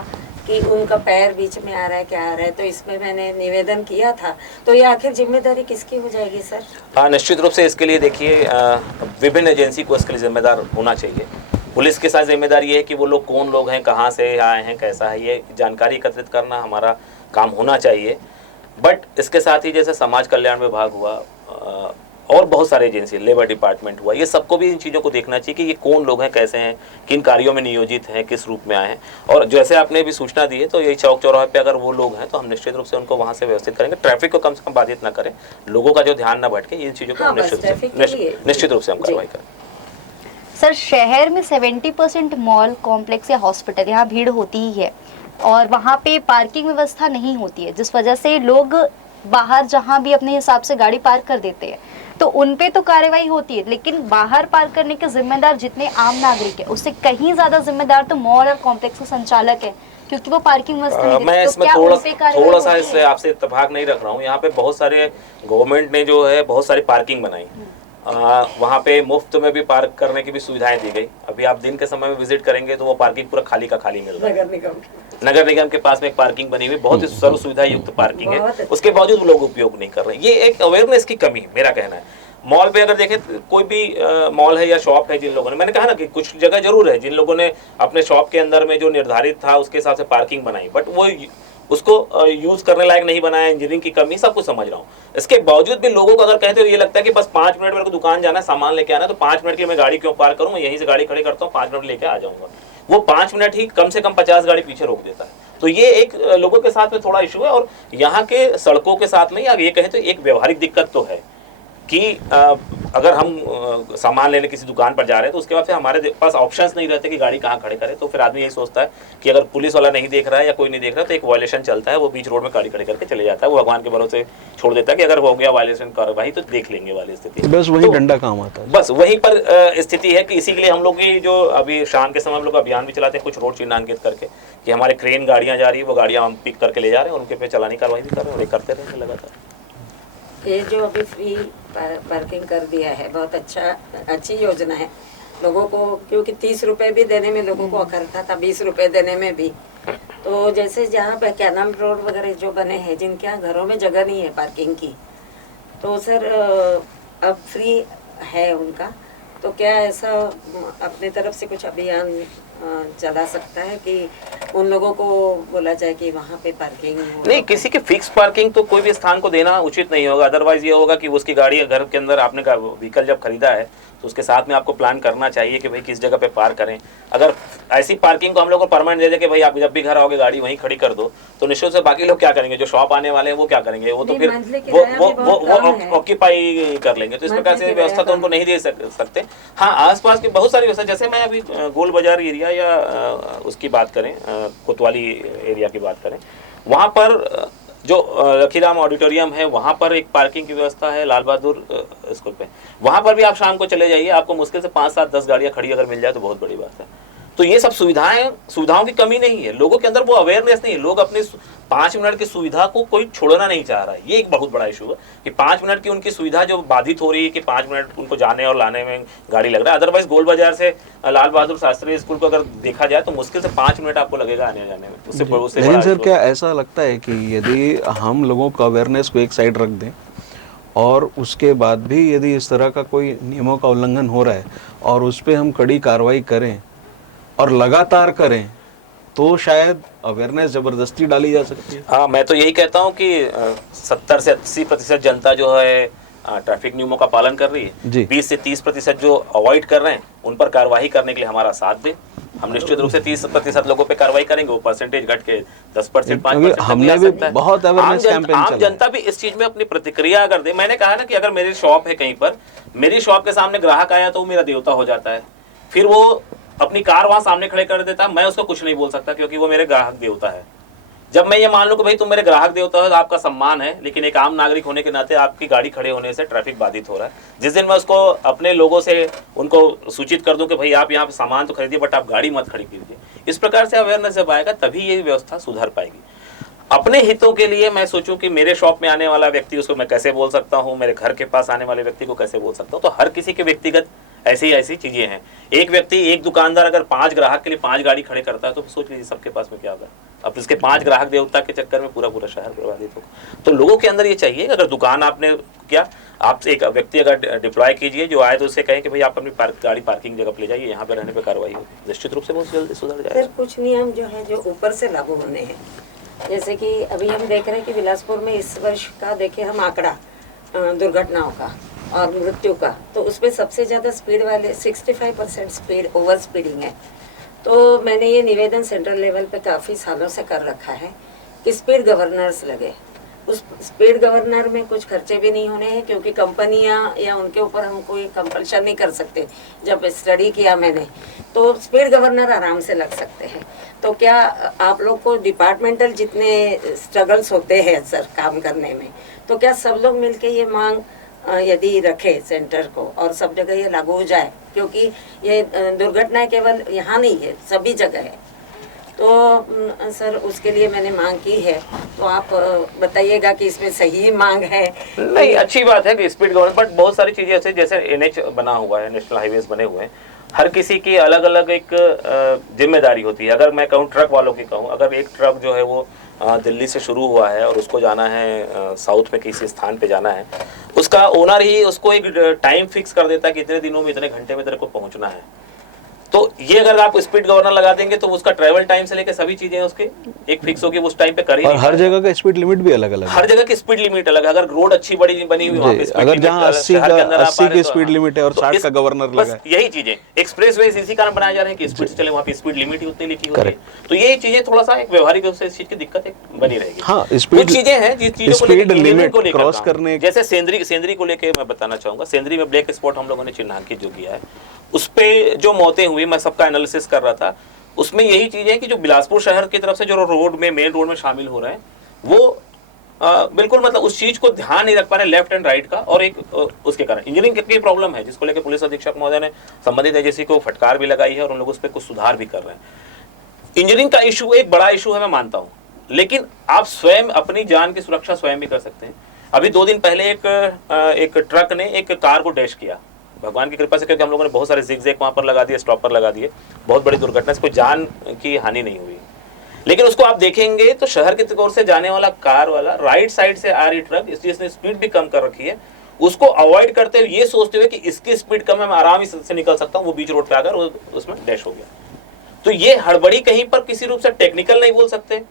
कि उनका पैर बीच में आ रहा है, क्या आ रहा है। तो इसमें मैंने निवेदन किया था, तो ये आखिर जिम्मेदारी किसकी हो जाएगी सर? हाँ, निश्चित रूप से इसके लिए देखिए विभिन्न एजेंसी को इसके लिए जिम्मेदार होना चाहिए। पुलिस के साथ जिम्मेदारी ये है कि वो लोग कौन लोग हैं, कहाँ से आए हैं, कैसा है, ये जानकारी एकत्रित करना हमारा काम होना चाहिए। बट इसके साथ ही जैसे समाज कल्याण विभाग हुआ और बहुत सारे एजेंसी, लेबर डिपार्टमेंट हुआ, ये सबको भी इन चीज़ों को देखना चाहिए कि ये कौन लोग हैं, कैसे हैं, किन कार्यों में नियोजित हैं, किस रूप में आए हैं। और जैसे आपने भी सूचना दी है, तो यही चौक चौराहे पे अगर वो लोग हैं तो हम निश्चित रूप से उनको वहाँ से व्यवस्थित करेंगे, ट्रैफिक को कम से कम बाधित ना करें, लोगों का जो ध्यान ना भटके, इन चीज़ों को निश्चित रूप से हम कार्रवाई करें। सर शहर में 70% मॉल कॉम्प्लेक्स या हॉस्पिटल यहाँ भीड़ होती ही है और वहाँ पे पार्किंग व्यवस्था नहीं होती है, जिस वजह से लोग बाहर जहाँ भी अपने हिसाब से गाड़ी पार्क कर देते हैं। तो उन पे तो कार्रवाई होती है, लेकिन बाहर पार्क करने के जिम्मेदार जितने आम नागरिक है उससे कहीं ज्यादा जिम्मेदार तो मॉल और कॉम्प्लेक्स का संचालक है, क्योंकि वो पार्किंग व्यवस्था नहीं मैं देते। तो इसमें क्या उन पे कार्रवाई थोड़ा सा होती इससे है? आपसे इत्तेफाक नहीं रख रहा हूँ। यहाँ पे बहुत सारे गवर्नमेंट ने जो है बहुत सारी पार्किंग बनाई, वहाँ पे मुफ्त में भी पार्क करने की भी सुविधाएं दी गई। अभी आप दिन के समय में विजिट करेंगे तो वो पार्किंग पूरा खाली का खाली मिल रहा है। नगर निगम के पास में एक पार्किंग बनी हुई, बहुत ही सर्व सुविधा युक्त पार्किंग है, उसके बावजूद लोग उपयोग नहीं कर रहे। ये एक अवेयरनेस की कमी है, मेरा कहना है। मॉल पे अगर देखें, कोई भी मॉल है या शॉप है, जिन लोगों ने, मैंने कहा ना कि कुछ जगह जरूर है जिन लोगों ने अपने शॉप के अंदर में जो निर्धारित था उसके हिसाब से पार्किंग बनाई, बट वो उसको यूज करने लायक नहीं बनाया। इंजीनियरिंग की कमी, सब कुछ समझ रहा हूँ। इसके बावजूद भी लोगों को अगर कहते हो ये लगता है कि बस 5 मिनट मेरे को दुकान जाना है, सामान लेके आना है, तो 5 मिनट के लिए मैं गाड़ी क्यों पार्क करूँ, मैं यहीं से गाड़ी खड़ी करता हूँ, 5 मिनट लेके आ जाऊंगा। वो 5 मिनट ही कम से कम 50 गाड़ी पीछे रोक देता है। तो ये एक लोगों के साथ में थोड़ा इशू है, और यहाँ के सड़कों के साथ में, या ये कहें तो एक व्यवहारिक दिक्कत तो है कि अगर हम सामान लेने किसी दुकान पर जा रहे हैं तो उसके बाद से हमारे पास ऑप्शंस नहीं रहते कि गाड़ी कहाँ खड़े करें। तो फिर आदमी यही सोचता है कि अगर पुलिस वाला नहीं देख रहा है या कोई नहीं देख रहा है तो एक वायलेशन चलता है, वो बीच रोड में गाड़ी खड़े करके चले जाता है। वो भगवान के भरोसे छोड़ देता है कि अगर हो गया वायलेशन कार्रवाई तो देख लेंगे वाली स्थिति। बस वही डंडा काम आता है। बस वहीं पर स्थिति है कि इसी के लिए हम लोग की जो अभी शाम के समय हम लोग अभियान भी चलाते हैं, कुछ रोड चिन्हांकित करके कि हमारे क्रेन गाड़ियाँ जा रही है, वो गाड़ियाँ हम पिक करके ले जा रहे हैं, उनके पे चलानी कार्रवाई भी कर रहे हैं, और ये करते रहेंगे लगातार। ये जो अभी फ्री पार्किंग कर दिया है, बहुत अच्छी योजना है लोगों को, क्योंकि 30 रुपए भी देने में लोगों को अखरता था, 20 रुपए देने में भी। तो जैसे जहाँ पे कैनाल रोड वगैरह जो बने हैं, जिनके यहाँ घरों में जगह नहीं है पार्किंग की, तो सर अब फ्री है उनका, तो क्या ऐसा अपनी तरफ से कुछ अभियान चला सकता है कि उन लोगों को बोला जाए कि वहाँ पे पार्किंग हो? नहीं, किसी की फिक्स पार्किंग तो कोई भी स्थान को देना उचित नहीं होगा। अदरवाइज ये होगा कि उसकी गाड़ी घर के अंदर, आपने व्हीकल जब खरीदा है तो उसके साथ में आपको प्लान करना चाहिए कि भाई किस जगह पे पार्क करें। अगर ऐसी पार्किंग को हम लोग को परमानेंट दे दे कि भाई आप जब भी घर आओगे गाड़ी वहीं खड़ी कर दो, तो निश्चित से बाकी लोग क्या करेंगे, जो शॉप आने वाले हैं वो क्या करेंगे, वो तो फिर वो ऑक्यूपाई कर लेंगे। तो इस प्रकार से व्यवस्था तो उनको नहीं दे सकते। हाँ, आसपास की बहुत सारी व्यवस्था, जैसे मैं अभी गोल बाजार एरिया या उसकी बात करें, कोतवाली एरिया की बात करें, वहाँ पर जो लखीराम ऑडिटोरियम है, वहाँ पर एक पार्किंग की व्यवस्था है, लाल बहादुर स्कूल पे। वहाँ पर भी आप शाम को चले जाइए, आपको मुश्किल से 5, 7, 10 गाड़ियाँ खड़ी अगर मिल जाए तो बहुत बड़ी बात है। तो ये सब सुविधाओं की कमी नहीं है, लोगों के अंदर वो अवेयरनेस नहीं है। लोग अपनी 5 मिनट की सुविधा को कोई छोड़ना नहीं चाह रहा है। ये एक बहुत बड़ा इशू है कि 5 मिनट की उनकी सुविधा जो बाधित हो रही है कि 5 मिनट उनको जाने और लाने में गाड़ी लग रहा है। अदरवाइज गोल बाजार से लाल बहादुर शास्त्री स्कूल को अगर देखा जाए तो मुश्किल से 5 मिनट आपको लगेगा आने जाने में। उससे लेकिन सर क्या ऐसा लगता है कि यदि हम लोगों को अवेयरनेस को एक साइड रख दें और उसके बाद भी यदि इस तरह का कोई नियमों का उल्लंघन हो रहा है और उस पर हम कड़ी कार्रवाई करें और लगातार करें, तो शायद अवेयरनेस जबरदस्ती डाली जा सकती है? हाँ, मैं तो यही कहता हूँ कि 70 से 80% जनता जो है ट्रैफिक नियमों का पालन कर रही है। 20 से 30% जो अवॉइड कर रहे हैं उन पर कार्रवाई करने के लिए हमारा साथ दें। हम निश्चित रूप से 30% लोगों पे कार्रवाई करेंगे, वो परसेंटेज घट के 10%, 5% हमने भी बहुत अवेयरनेस कैंपेन आम जनता भी इस चीज में अपनी प्रतिक्रिया अगर दे। मैंने कहा ना कि अगर मेरी शॉप है कहीं पर, मेरी शॉप के सामने ग्राहक आया तो वो मेरा देवता हो जाता है, फिर वो अपनी कार वहां सामने खड़े कर देता है, मैं उसको कुछ नहीं बोल सकता क्योंकि वो मेरे ग्राहक देवता है। जब मैं ये मान लूं कि भाई तुम मेरे ग्राहक देवता हो तो आपका सम्मान है, लेकिन एक आम नागरिक होने के नाते आपकी गाड़ी खड़े होने से ट्रैफिक बाधित हो रहा है, जिस दिन मैं उसको अपने लोगों से उनको सूचित कर दूं कि भाई आप यहाँ पे सामान तो खरीदिए बट आप गाड़ी मत खड़ी कीजिए, इस प्रकार से अवेयरनेस जब आएगा तभी ये व्यवस्था सुधर पाएगी। अपने हितों के लिए मैं सोचूं कि मेरे शॉप में आने वाला व्यक्ति उसको मैं कैसे बोल सकता हूं, मेरे घर के पास आने वाले व्यक्ति को कैसे बोल सकता हूं, तो हर किसी के व्यक्तिगत ऐसी चीजें हैं। एक व्यक्ति, एक दुकानदार अगर 5 ग्राहक के लिए 5 गाड़ी खड़े करता है तो सोच लीजिए सबके पास में क्या होगा। अब इसके 5 ग्राहक देवता के चक्कर में पूरा शहर प्रभावित होगा। तो लोगों के अंदर ये चाहिए, अगर दुकान आपने क्या, आप एक व्यक्ति अगर डिप्लॉय कीजिए जो आए तो उससे कहें कि भाई आप अपनी गाड़ी पार्किंग जगह पे ले जाइए, यहाँ पे रहने पे कार्रवाई होगी, निश्चित रूप से बहुत जल्दी सुधर जाएगा। सर कुछ नियम जो है जो ऊपर से लागू होने हैं, जैसे कि अभी हम देख रहे हैं कि बिलासपुर में इस वर्ष का देखें हम आंकड़ा दुर्घटनाओं का और मृत्यु का, तो उसमें सबसे ज़्यादा स्पीड वाले 65% स्पीड ओवर स्पीडिंग है। तो मैंने ये निवेदन सेंट्रल लेवल पे काफ़ी सालों से कर रखा है कि स्पीड गवर्नर्स लगे, उस स्पीड गवर्नर में कुछ खर्चे भी नहीं होने हैं, क्योंकि कंपनियां या उनके ऊपर हम कोई कंपल्शन नहीं कर सकते। जब स्टडी किया मैंने तो स्पीड गवर्नर आराम से लग सकते हैं। तो क्या आप लोग को डिपार्टमेंटल जितने स्ट्रगल्स होते हैं सर काम करने में, तो क्या सब लोग मिलके ये मांग यदि रखे सेंटर को और सब जगह ये लागू हो जाए, क्योंकि ये दुर्घटनाएं केवल यहाँ नहीं है, सभी जगह है। तो सर उसके लिए मैंने मांग की है, तो आप बताइएगा कि इसमें सही मांग है। नहीं, अच्छी बात है कि स्पीड गवर्नर, बट बहुत सारी चीजें ऐसे जैसे NH बना हुआ है, नेशनल हाईवेज बने हुए हैं, हर किसी की अलग अलग एक जिम्मेदारी होती है। अगर मैं कहूँ ट्रक वालों की कहूँ, अगर एक ट्रक जो है वो दिल्ली से शुरू हुआ है और उसको जाना है साउथ में किसी स्थान पे जाना है, उसका ओनर ही उसको एक टाइम फिक्स कर देता है कि इतने दिनों में इतने घंटे में तेरे को पहुंचना है। तो ये अगर आप स्पीड गवर्नर लगा देंगे तो उसका ट्रैवल टाइम से लेकर सभी चीजें उसके एक फिक्स होगी, उस टाइम पे कर ही और नहीं हर पाएगा। जगह का स्पीड लिमिट भी अलग अलग है। हर जगह की स्पीड लिमिट अलग है। अगर रोड अच्छी बड़ी बनी हुई वहाँ पे जी, speed अगर limit जहाँ अलग, 80 शहर के अंदर आप आ रहे की तो स्पीड हाँ। लिमिट है और तो 60 इस- का गवर्नर बस लगा है। यही चीजें एक्सप्रेस वे इसी कारण बनाया जा रहे हैं कि स्पीड से चले, वहाँ पे स्पीड लिमिट ही उतनी लिखी होती है। तो यही चीजें थोड़ा सा एक व्यवहारिक रूप से इस चीज की दिक्कत एक बनी रहेगी। हाँ, कुछ स्पीड चीजें हैं जिस चीजों को स्पीड लेकर engineering लिमिट को लेकर क्रॉस काम। करने जैसे सेंद्री को लेकर मैं बताना चाहूंगा, सेंद्री में ब्लैक स्पॉट हम लोगों ने चिन्हांकित जो किया है, उस पे जो मौतें हुई, मैं सबका एनालिसिस कर रहा था, उसमें यही चीज है कि जो बिलासपुर शहर की तरफ से जो रोड में मेन रोड में शामिल हो रहे हैं वो बिल्कुल मतलब उस चीज को ध्यान नहीं रख पा रहे लेफ्ट एंड राइट का, और एक उसके कारण इंजीनियरिंग की प्रॉब्लम है जिसको लेकर पुलिस अधीक्षक महोदय ने संबंधित एजेंसी को फटकार भी लगाई है और उन लोग उस पर कुछ सुधार भी कर रहे हैं। इंजीनियरिंग का इशू एक बड़ा इशू है, मैं मानता हूँ, लेकिन आप स्वयं अपनी जान की सुरक्षा स्वयं भी कर सकते हैं। अभी 2 दिन पहले एक ट्रक ने एक कार को डैश किया, भगवान की कृपा से, क्योंकि हम लोगों ने बहुत सारे जिग वहां पर लगा दिए, स्टॉप पर लगा दिए, बहुत बड़ी दुर्घटना से कोई जान की हानि नहीं हुई। लेकिन उसको आप देखेंगे तो शहर की ओर से जाने वाला कार वाला राइट साइड से आ रही ट्रक, इसलिए इसने स्पीड भी कम कर रखी है, उसको अवॉइड करते हुए ये सोचते हुए कि इसकी स्पीड कम है, मैं आराम से निकल सकता हूँ, वो बीच रोड पे आकर उसमें डैश हो गया। तो ये हड़बड़ी कहीं पर किसी रूप से टेक्निकल नहीं बोल सकते,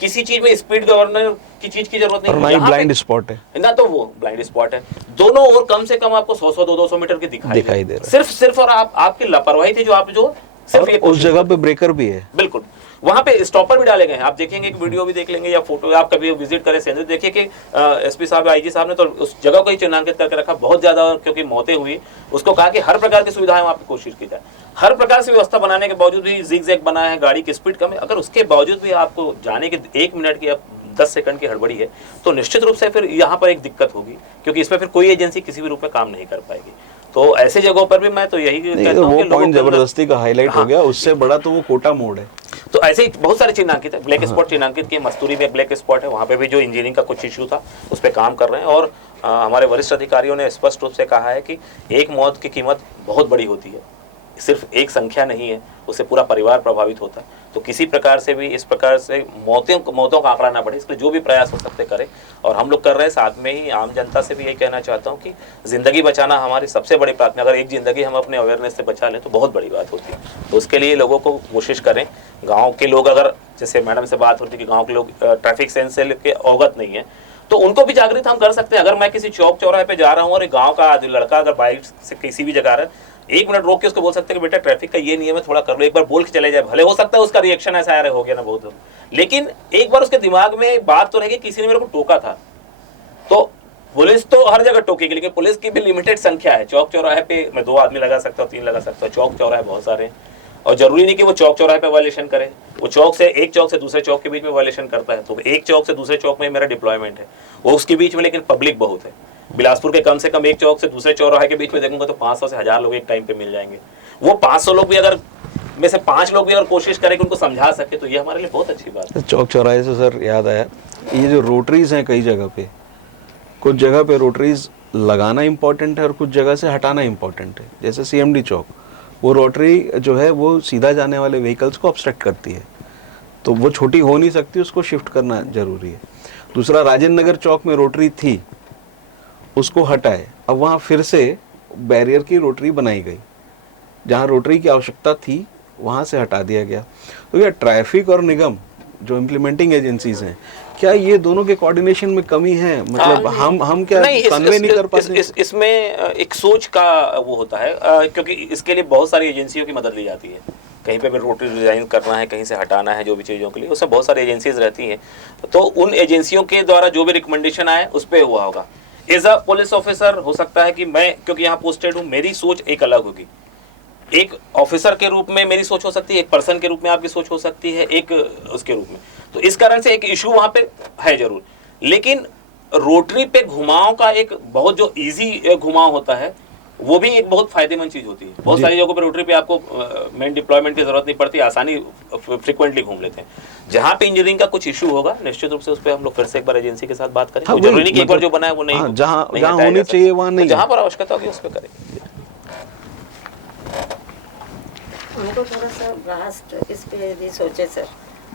किसी चीज में स्पीड गवर्नर की चीज की जरूरत और नहीं, ब्लाइंड स्पॉट है ना तो वो ब्लाइंड स्पॉट है, दोनों ओर कम से कम आपको 100-200 मीटर की दिखाई दे रहा है। सिर्फ और आपकी लापरवाही थी, जो आप जो सिर्फ और उस जगह पे ब्रेकर भी है। बिल्कुल वहां पे स्टॉपर भी डाले गए हैं, आप देखेंगे, एक वीडियो भी देख लेंगे या फोटो, आप कभी विजिट करें सेंटर, देखिए कि एसपी साहब आईजी साहब ने तो उस जगह को ही चिन्हांकित करके रखा। बहुत ज्यादा क्योंकि मौतें हुई, उसको कहा कि हर प्रकार की सुविधाएं वहां पे कोशिश की जाए, हर प्रकार से व्यवस्था बनाने के बावजूद भी जिग जैग बना है, गाड़ी की स्पीड कम है, अगर उसके बावजूद भी आपको जाने के 1 मिनट की 10 सेकंड की हड़बड़ी है, तो निश्चित रूप से फिर यहाँ पर एक दिक्कत होगी, क्योंकि इसमें फिर कोई एजेंसी किसी भी रूप में काम नहीं कर पाएगी। तो ऐसे जगहों पर भी मैं तो यही कहता हूं वो कि लोगों पॉइंट के अंदर- जबरदस्ती का हाईलाइट हो हाँ। गया, उससे बड़ा तो वो कोटा मोड़ है। तो ऐसे ही बहुत सारे चिन्हांकित है, ब्लैक स्पॉट चिन्हांकित किए, मस्तूरी में ब्लैक स्पॉट है, वहाँ पे भी जो इंजीनियरिंग का कुछ इश्यू था उस पर काम कर रहे हैं। और हमारे वरिष्ठ अधिकारियों ने स्पष्ट रूप से कहा है कि एक मौत की कीमत बहुत बड़ी होती है, सिर्फ एक संख्या नहीं है, उससे पूरा परिवार प्रभावित होता है। तो किसी प्रकार से भी इस प्रकार से मौतों का आंकड़ा ना बढ़े, इसलिए जो भी प्रयास हो सकते करें, और हम लोग कर रहे हैं। साथ में ही आम जनता से भी यही कहना चाहता हूँ कि जिंदगी बचाना हमारी सबसे बड़ी प्राथमिकता। अगर एक जिंदगी हम अपने अवेयरनेस से बचा लें तो बहुत बड़ी बात होती है। तो उसके लिए लोगों को कोशिश करें। गाँव के लोग, अगर जैसे मैडम से बात होती है कि गाँव के लोग ट्रैफिक सेंस से लेके अवगत नहीं है, तो उनको भी जागृत हम कर सकते हैं। अगर मैं किसी चौक चौराहे पे जा रहा हूँ और एक गाँव का लड़का अगर बाइक से किसी भी जगह आ रहा है, 1 मिनट रोक के उसको बोल सकते हैं कि बेटा ट्रैफिक का ये नियम है, थोड़ा कर लो, एक बार बोल के चले जाए, भले हो सकता है उसका रिएक्शन ऐसा आ हो गया ना बहुत, लेकिन एक बार उसके दिमाग में बात तो रहेगी किसी ने मेरे को टोका था। तो पुलिस तो हर जगह टोकेगी, लेकिन पुलिस की भी लिमिटेड संख्या है। चौक चौराहे पे मैं 2 आदमी लगा सकता हूँ, 3 लगा सकता हूँ, चौक चौराहे बहुत सारे हैं, और जरूरी नहीं कि वो चौक चौराहे पे वायलेशन करे, वो एक चौक से दूसरे चौक के बीच में वायलेशन करता है, तो एक चौक से दूसरे चौक में मेरा डिप्लॉयमेंट है, वो उसके बीच में, लेकिन पब्लिक बहुत है। बिलासपुर के कम से कम एक चौक से दूसरे चौराहे के बीच में देखूंगा तो 500 से 1000 लोग एक टाइम पे मिल जाएंगे। वो 500 लोग भी अगर में से 5 लोग भी अगर कोशिश करें कि उनको समझा सके, तो ये हमारे लिए बहुत अच्छी बात है। चौक चौराहे से सर याद आया, ये जो रोटरीज हैं कई जगह पे, कुछ जगह पे रोटरीज लगाना इम्पोर्टेंट है और कुछ जगह से हटाना इम्पोर्टेंट है। जैसे CMD चौक, वो रोटरी जो है वो सीधा जाने वाले व्हीकल्स को ऑब्स्ट्रक्ट करती है, तो वो छोटी हो नहीं सकती, उसको शिफ्ट करना जरूरी है। दूसरा, राजेंद्र नगर चौक में रोटरी थी, उसको हटाए, अब वहाँ फिर से बैरियर की रोटरी बनाई गई, जहाँ रोटरी की आवश्यकता थी वहाँ से हटा दिया गया। तो ये ट्रैफिक और निगम जो इम्प्लीमेंटिंग एजेंसीज हैं, क्या ये दोनों के कोऑर्डिनेशन में कमी है? मतलब हम क्या कन्वे नहीं कर पाते? इसमें एक सोच का वो होता है, क्योंकि इसके लिए बहुत सारी एजेंसियों की मदद ली जाती है। कहीं पे भी रोटी डिज़ाइन करना है, कहीं से हटाना है, जो भी चीज़ों के लिए उसमें बहुत सारी एजेंसीज रहती हैं। तो उन एजेंसियों के द्वारा जो भी रिकमेंडेशन आए उस पर हुआ होगा। एज अ पुलिस ऑफिसर हो सकता है कि मैं, क्योंकि यहाँ पोस्टेड हूँ, मेरी सोच एक अलग होगी। एक ऑफिसर के रूप में मेरी सोच हो सकती है, एक पर्सन के रूप में आपकी सोच हो सकती है, एक उसके रूप में। तो इस कारण से एक इशू वहाँ पे है जरूर। लेकिन रोटरी पे घुमाव का एक बहुत जो इजी घुमाव होता है वो भी एक बहुत फायदेमंद चीज होती है। बहुत सारी जगहों पे रोटरी पे आपको मेन डिप्लॉयमेंट की जरूरत नहीं पड़ती, आसानी फ्रिक्वेंटली घूम लेते हैं। जहाँ पे इंजीनियरिंग का कुछ इशू होगा निश्चित रूप से उस पर हम लोग फिर से एक बार एजेंसी के साथ बात करें। हाँ, जरूरी नहीं कि एक बार मतलब जो बना है वो नहीं, जहाँ नहीं जहाँ हटाया होनी जा सकता। चाहिए वहाँ तो नहीं, जहाँ पर आवश्यकता होगी उस पर करें। हमको थोड़ा सा लास्ट इस पे भी सोचे सर,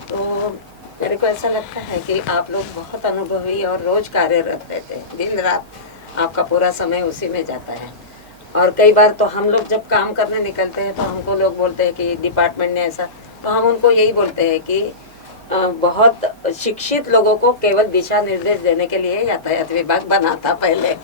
तो मेरे को ऐसा लगता है कि आप लोग बहुत अनुभवी और रोज कार्यरत रहते हैं, दिन रात आपका पूरा समय उसी में जाता है। और कई बार तो हम लोग जब काम करने निकलते हैं तो हमको लोग बोलते हैं कि डिपार्टमेंट ने ऐसा, तो हम उनको यही बोलते हैं कि बहुत शिक्षित लोगों को केवल दिशा निर्देश देने के लिए यातायात विभाग बना था पहले।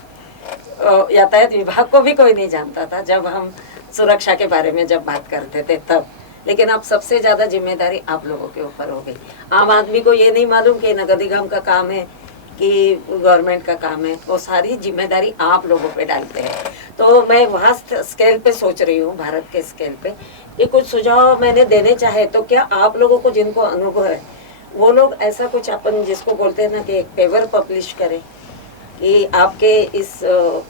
यातायात विभाग को भी कोई नहीं जानता था जब हम सुरक्षा के बारे में जब बात करते थे तब। लेकिन अब सबसे ज्यादा जिम्मेदारी आप लोगों के ऊपर हो गई। आम आदमी को ये नहीं मालूम कि नगर निगम का काम है कि गवर्नमेंट का काम है, वो सारी जिम्मेदारी आप लोगों पे डालते हैं। तो मैं वहाँ स्केल पे सोच रही हूँ, भारत के स्केल पे, कि कुछ सुझाव मैंने देने चाहे तो क्या आप लोगों को जिनको अनुभव है वो लोग ऐसा कुछ अपन जिसको बोलते हैं ना कि एक पेपर पब्लिश करें कि आपके इस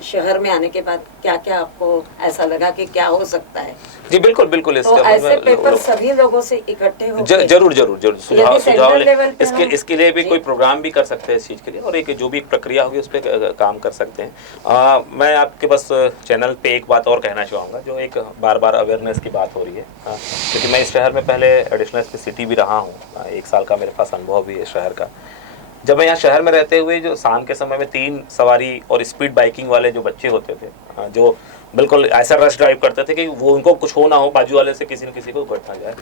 शहर में आने के बाद क्या क्या आपको ऐसा लगा कि क्या हो सकता है। जी बिल्कुल बिल्कुल। तो ऐसे पेपर सभी लोगों से इकट्ठे हो जरूर जरूर जरूर सुझाव इसके लिए भी जी। कोई प्रोग्राम भी कर सकते हैं इस चीज़ के लिए, और एक जो भी प्रक्रिया होगी उस पर काम कर सकते हैं। मैं आपके बस चैनल पे एक बात और कहना चाहूँगा, जो एक बार बार अवेयरनेस की बात हो रही है। क्योंकि मैं इस शहर में पहले एडिशनल सिटी भी रहा हूँ, 1 साल का मेरे पास अनुभव भी है शहर का। जब मैं यहाँ शहर में रहते हुए जो शाम के समय में 3 सवारी और स्पीड बाइकिंग वाले जो बच्चे होते थे, जो बिल्कुल ऐसा रश ड्राइव करते थे कि वो उनको कुछ हो ना हो, बाजू वाले से किसी न किसी को घटना जाए।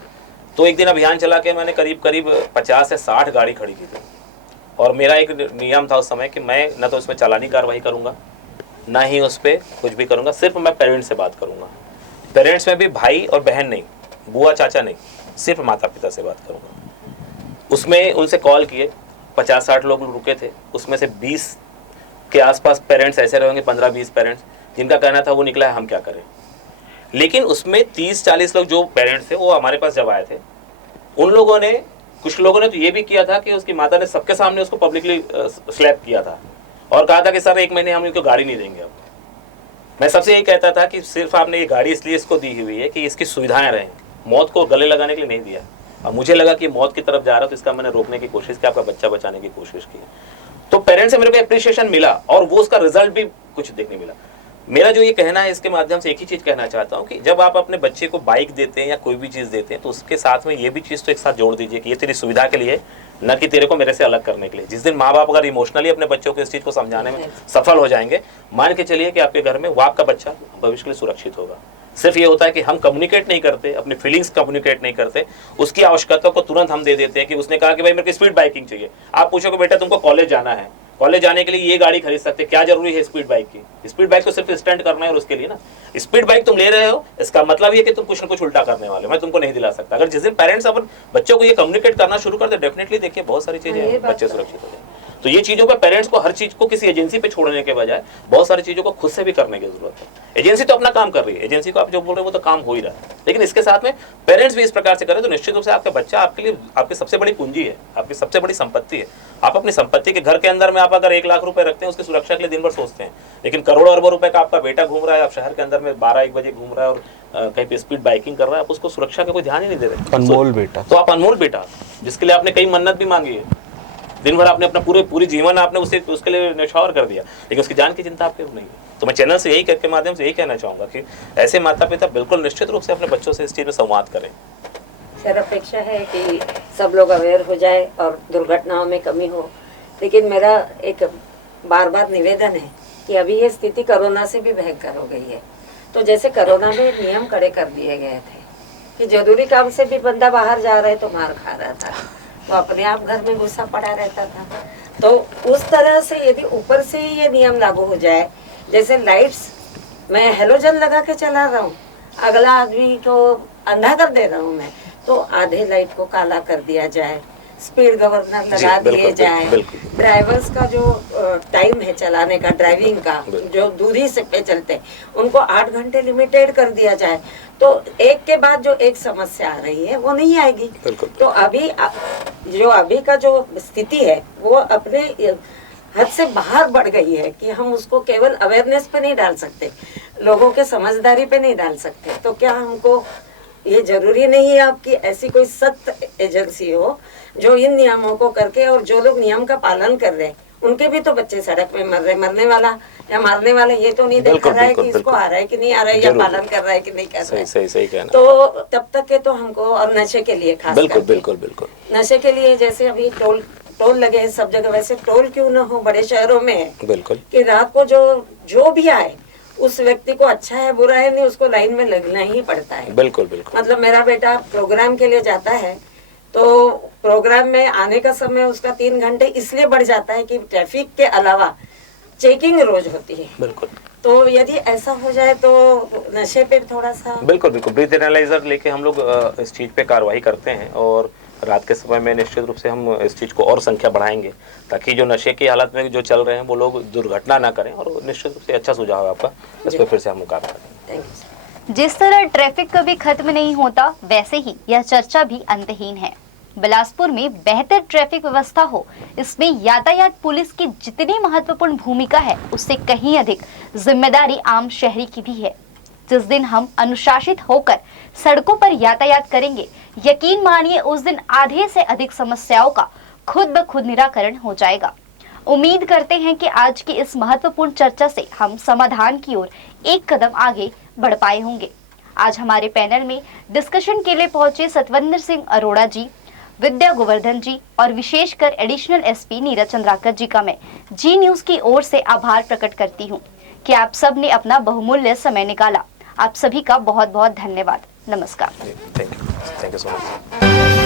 तो एक दिन अभियान चला के मैंने करीब करीब 50 से 60 गाड़ी खड़ी की थी। और मेरा एक नियम था उस समय कि मैं न तो उसमें चालानी कार्रवाई करूँगा, ना ही उस पर कुछ भी करूँगा, सिर्फ मैं पेरेंट्स से बात करूँगा। पेरेंट्स में भी भाई और बहन नहीं, बुआ चाचा नहीं, सिर्फ माता पिता से बात करूँगा। उसमें उनसे कॉल किए, 50-60 लोग रुके थे, उसमें से 20 के आसपास पेरेंट्स ऐसे रहेंगे, 15-20 पेरेंट्स जिनका कहना था वो निकला है हम क्या करें। लेकिन उसमें 30-40 लोग जो पेरेंट्स थे वो हमारे पास जब आए थे, उन लोगों ने, कुछ लोगों ने तो ये भी किया था कि उसकी माता ने सबके सामने उसको पब्लिकली स्लैप किया था और कहा था कि सर 1 महीने हम इनको गाड़ी नहीं देंगे। अब मैं सबसे यही कहता था कि सिर्फ आपने ये गाड़ी इसलिए इसको दी हुई है कि इसकी सुविधाएं रहें, मौत को गले लगाने के लिए नहीं दिया। अब मुझे लगा कि मौत की तरफ जा रहा है तो इसका मैंने रोकने की कोशिश की, आपका बच्चा बचाने की कोशिश की। तो पेरेंट्स से मेरे को एप्रिसिएशन मिला और वो उसका रिजल्ट भी कुछ देखने मिला। मेरा जो ये कहना है इसके माध्यम से एक ही चीज़ कहना चाहता हूँ कि जब आप अपने बच्चे को बाइक देते हैं या कोई भी चीज़ देते हैं तो उसके साथ में ये भी चीज़ तो एक साथ जोड़ दीजिए कि ये तेरी सुविधा के लिए, न कि तेरे को मेरे से अलग करने के लिए। जिस दिन माँ बाप अगर इमोशनली अपने बच्चों को इस चीज़ को समझाने में सफल हो जाएंगे, मान के चलिए कि आपके घर में वो आपका बच्चा भविष्य के लिए सुरक्षित होगा। सिर्फ ये होता है कि हम कम्युनिकेट नहीं करते, अपनी फीलिंग्स कम्युनिकेट नहीं करते, उसकी आवश्यकता को तुरंत हम दे देते हैं कि उसने कहा कि भाई मेरे को स्पीड बाइकिंग चाहिए। आप पूछोगे बेटा तुमको कॉलेज जाना है, कॉलेज जाने के लिए ये गाड़ी खरीद सकते, क्या जरूरी है स्पीड बाइक की? स्पीड बाइक तो सिर्फ स्टंट करना है और उसके लिए ना। स्पीड बाइक तुम ले रहे हो, इसका मतलब ये कि तुम कुछ न कुछ उल्टा करने वाले, मैं तुमको नहीं दिला सकता। अगर जिस दिन पेरेंट्स अपन बच्चों को ये कम्युनिकेट करना शुरू कर दे, डेफिनेटली देखिए बहुत सारी चीजें बच्चे सुरक्षित हो जाएंगे। तो ये चीजों पे पेरेंट्स को हर चीज को किसी एजेंसी पे छोड़ने के बजाय बहुत सारी चीजों को खुद से भी करने की जरूरत है। एजेंसी तो अपना काम कर रही है, एजेंसी को आप जो बोल रहे हो वो तो काम हो ही रहा है, लेकिन इसके साथ में पेरेंट्स भी इस प्रकार से करें तो निश्चित रूप से आपका बच्चा आपके लिए आपकी सबसे बड़ी पूंजी है, आपकी सबसे बड़ी संपत्ति है। आप अपनी संपत्ति के घर के अंदर में आप अगर 1 लाख रुपए रखते हैं, उसकी सुरक्षा के लिए दिन भर सोचते हैं, लेकिन करोड़ों अरबों रुपए का आपका बेटा घूम रहा है, आप शहर के अंदर में 12-1 बजे घूम रहा है और कहीं पे स्पीड बाइकिंग कर रहा है, आप उसको सुरक्षा का कोई ध्यान ही नहीं दे रहे। अनमोल बेटा। तो आप अनमोल बेटा, जिसके लिए आपने कई मन्नत भी मांगी है, दिन भर आपने अपना पूरी जीवन आपने उसके लिए न्यौछावर कर दिया, लेकिन उसकी जान की चिंता आपके नहीं है। तो मैं चैनल से यही के माध्यम से यही कहना चाहूँगा कि ऐसे माता पिता बिल्कुल निश्चित रूप से अपने बच्चों से इस चीज़ में संवाद करें। सर अपेक्षा है कि सब लोग अवेयर हो जाए और दुर्घटनाओं में कमी हो, लेकिन मेरा एक बार बार निवेदन है कि अभी ये स्थिति कोरोना से भी भयंकर हो गई है। तो जैसे कोरोना में नियम कड़े कर दिए गए थे कि जरूरी काम से भी बंदा बाहर जा रहा है तो मार खा रहा था, तो अपने आप घर में गुस्सा पड़ा रहता था। तो उस तरह से यदि ऊपर से ही ये नियम लागू हो जाए, जैसे लाइट्स मैं हेलोजन लगा के चला रहा हूँ अगला आदमी को अंधा कर दे रहा हूँ मैं, तो आधे लाइट को काला कर दिया जाए, स्पीड गवर्नर लगा बिल्कुल, दिए जाए, बिल्कुल। ड्राइवर्स का जो टाइम है चलाने का, ड्राइविंग का, जो दूरी से पे चलते हैं, उनको 8 घंटे लिमिटेड कर दिया जाए, तो एक के बाद जो एक समस्या आ रही है वो नहीं आएगी। बिल्कुल। तो अभी जो अभी का जो स्थिति है वो अपने हद से बाहर बढ़ गई है कि हम उसको केवल अवेयरनेस पे नहीं डाल सकते, लोगों के समझदारी पे नहीं डाल सकते। तो क्या हमको ये जरूरी नहीं है आपकी ऐसी कोई सख्त एजेंसी हो जो इन नियमों को करके, और जो लोग नियम का पालन कर रहे हैं उनके भी तो बच्चे सड़क में मर रहे, मरने वाला या मारने वाला ये तो नहीं देख रहा है कि इसको आ रहा है कि नहीं आ रहा है, या पालन कर रहा है कि नहीं कर रहा है। सही कहना। तो तब तक के तो हमको, और नशे के लिए खास बिल्कुल करके, बिल्कुल नशे के लिए जैसे अभी टोल लगे हैं सब जगह, वैसे टोल क्यों ना हो बड़े शहरों में है बिल्कुल। कि रात को जो भी आए उस व्यक्ति को अच्छा है बुरा है नहीं, उसको लाइन में लगना ही पड़ता है। बिल्कुल। मतलब मेरा बेटा प्रोग्राम के लिए जाता है तो प्रोग्राम में आने का समय उसका 3 घंटे इसलिए बढ़ जाता है कि ट्रैफिक के अलावा चेकिंग रोज होती है। बिल्कुल। तो यदि ऐसा हो जाए तो नशे पे थोड़ा सा बिल्कुल ब्रीथ एनालाइजर लेके हम लोग इस चीज़ पे कार्रवाई करते हैं, और रात के समय में निश्चित रूप से हम इस चीज़ को और संख्या बढ़ाएंगे ताकि जो नशे की हालत में जो चल रहे हैं वो लोग दुर्घटना ना करें। और निश्चित रूप से अच्छा सुझाव है आपका, इस पर फिर से हम मुकाबला करेंगे। Thank you. जिस तरह ट्रैफिक कभी खत्म नहीं होता, वैसे ही यह चर्चा भी अंतहीन है। बिलासपुर में बेहतर ट्रैफिक व्यवस्था हो, इसमें यातायात पुलिस की जितनी महत्वपूर्ण भूमिका है उससे कहीं अधिक जिम्मेदारी आम शहरी की भी है। जिस दिन हम अनुशासित होकर सड़कों पर यातायात करेंगे, यकीन मानिए उस दिन आधे से अधिक समस्याओं का खुद ब खुद निराकरण हो जाएगा। उम्मीद करते हैं कि आज की इस महत्वपूर्ण चर्चा से हम समाधान की ओर एक कदम आगे बढ़ पाए होंगे। आज हमारे पैनल में डिस्कशन के लिए पहुंचे सतविंदर सिंह अरोड़ा जी, विद्या गोवर्धन जी और विशेषकर एडिशनल एसपी नीरज चंद्राकर जी का मैं जी न्यूज की ओर से आभार प्रकट करती हूं कि आप सब ने अपना बहुमूल्य समय निकाला। आप सभी का बहुत बहुत धन्यवाद। नमस्कार। Thank you so much.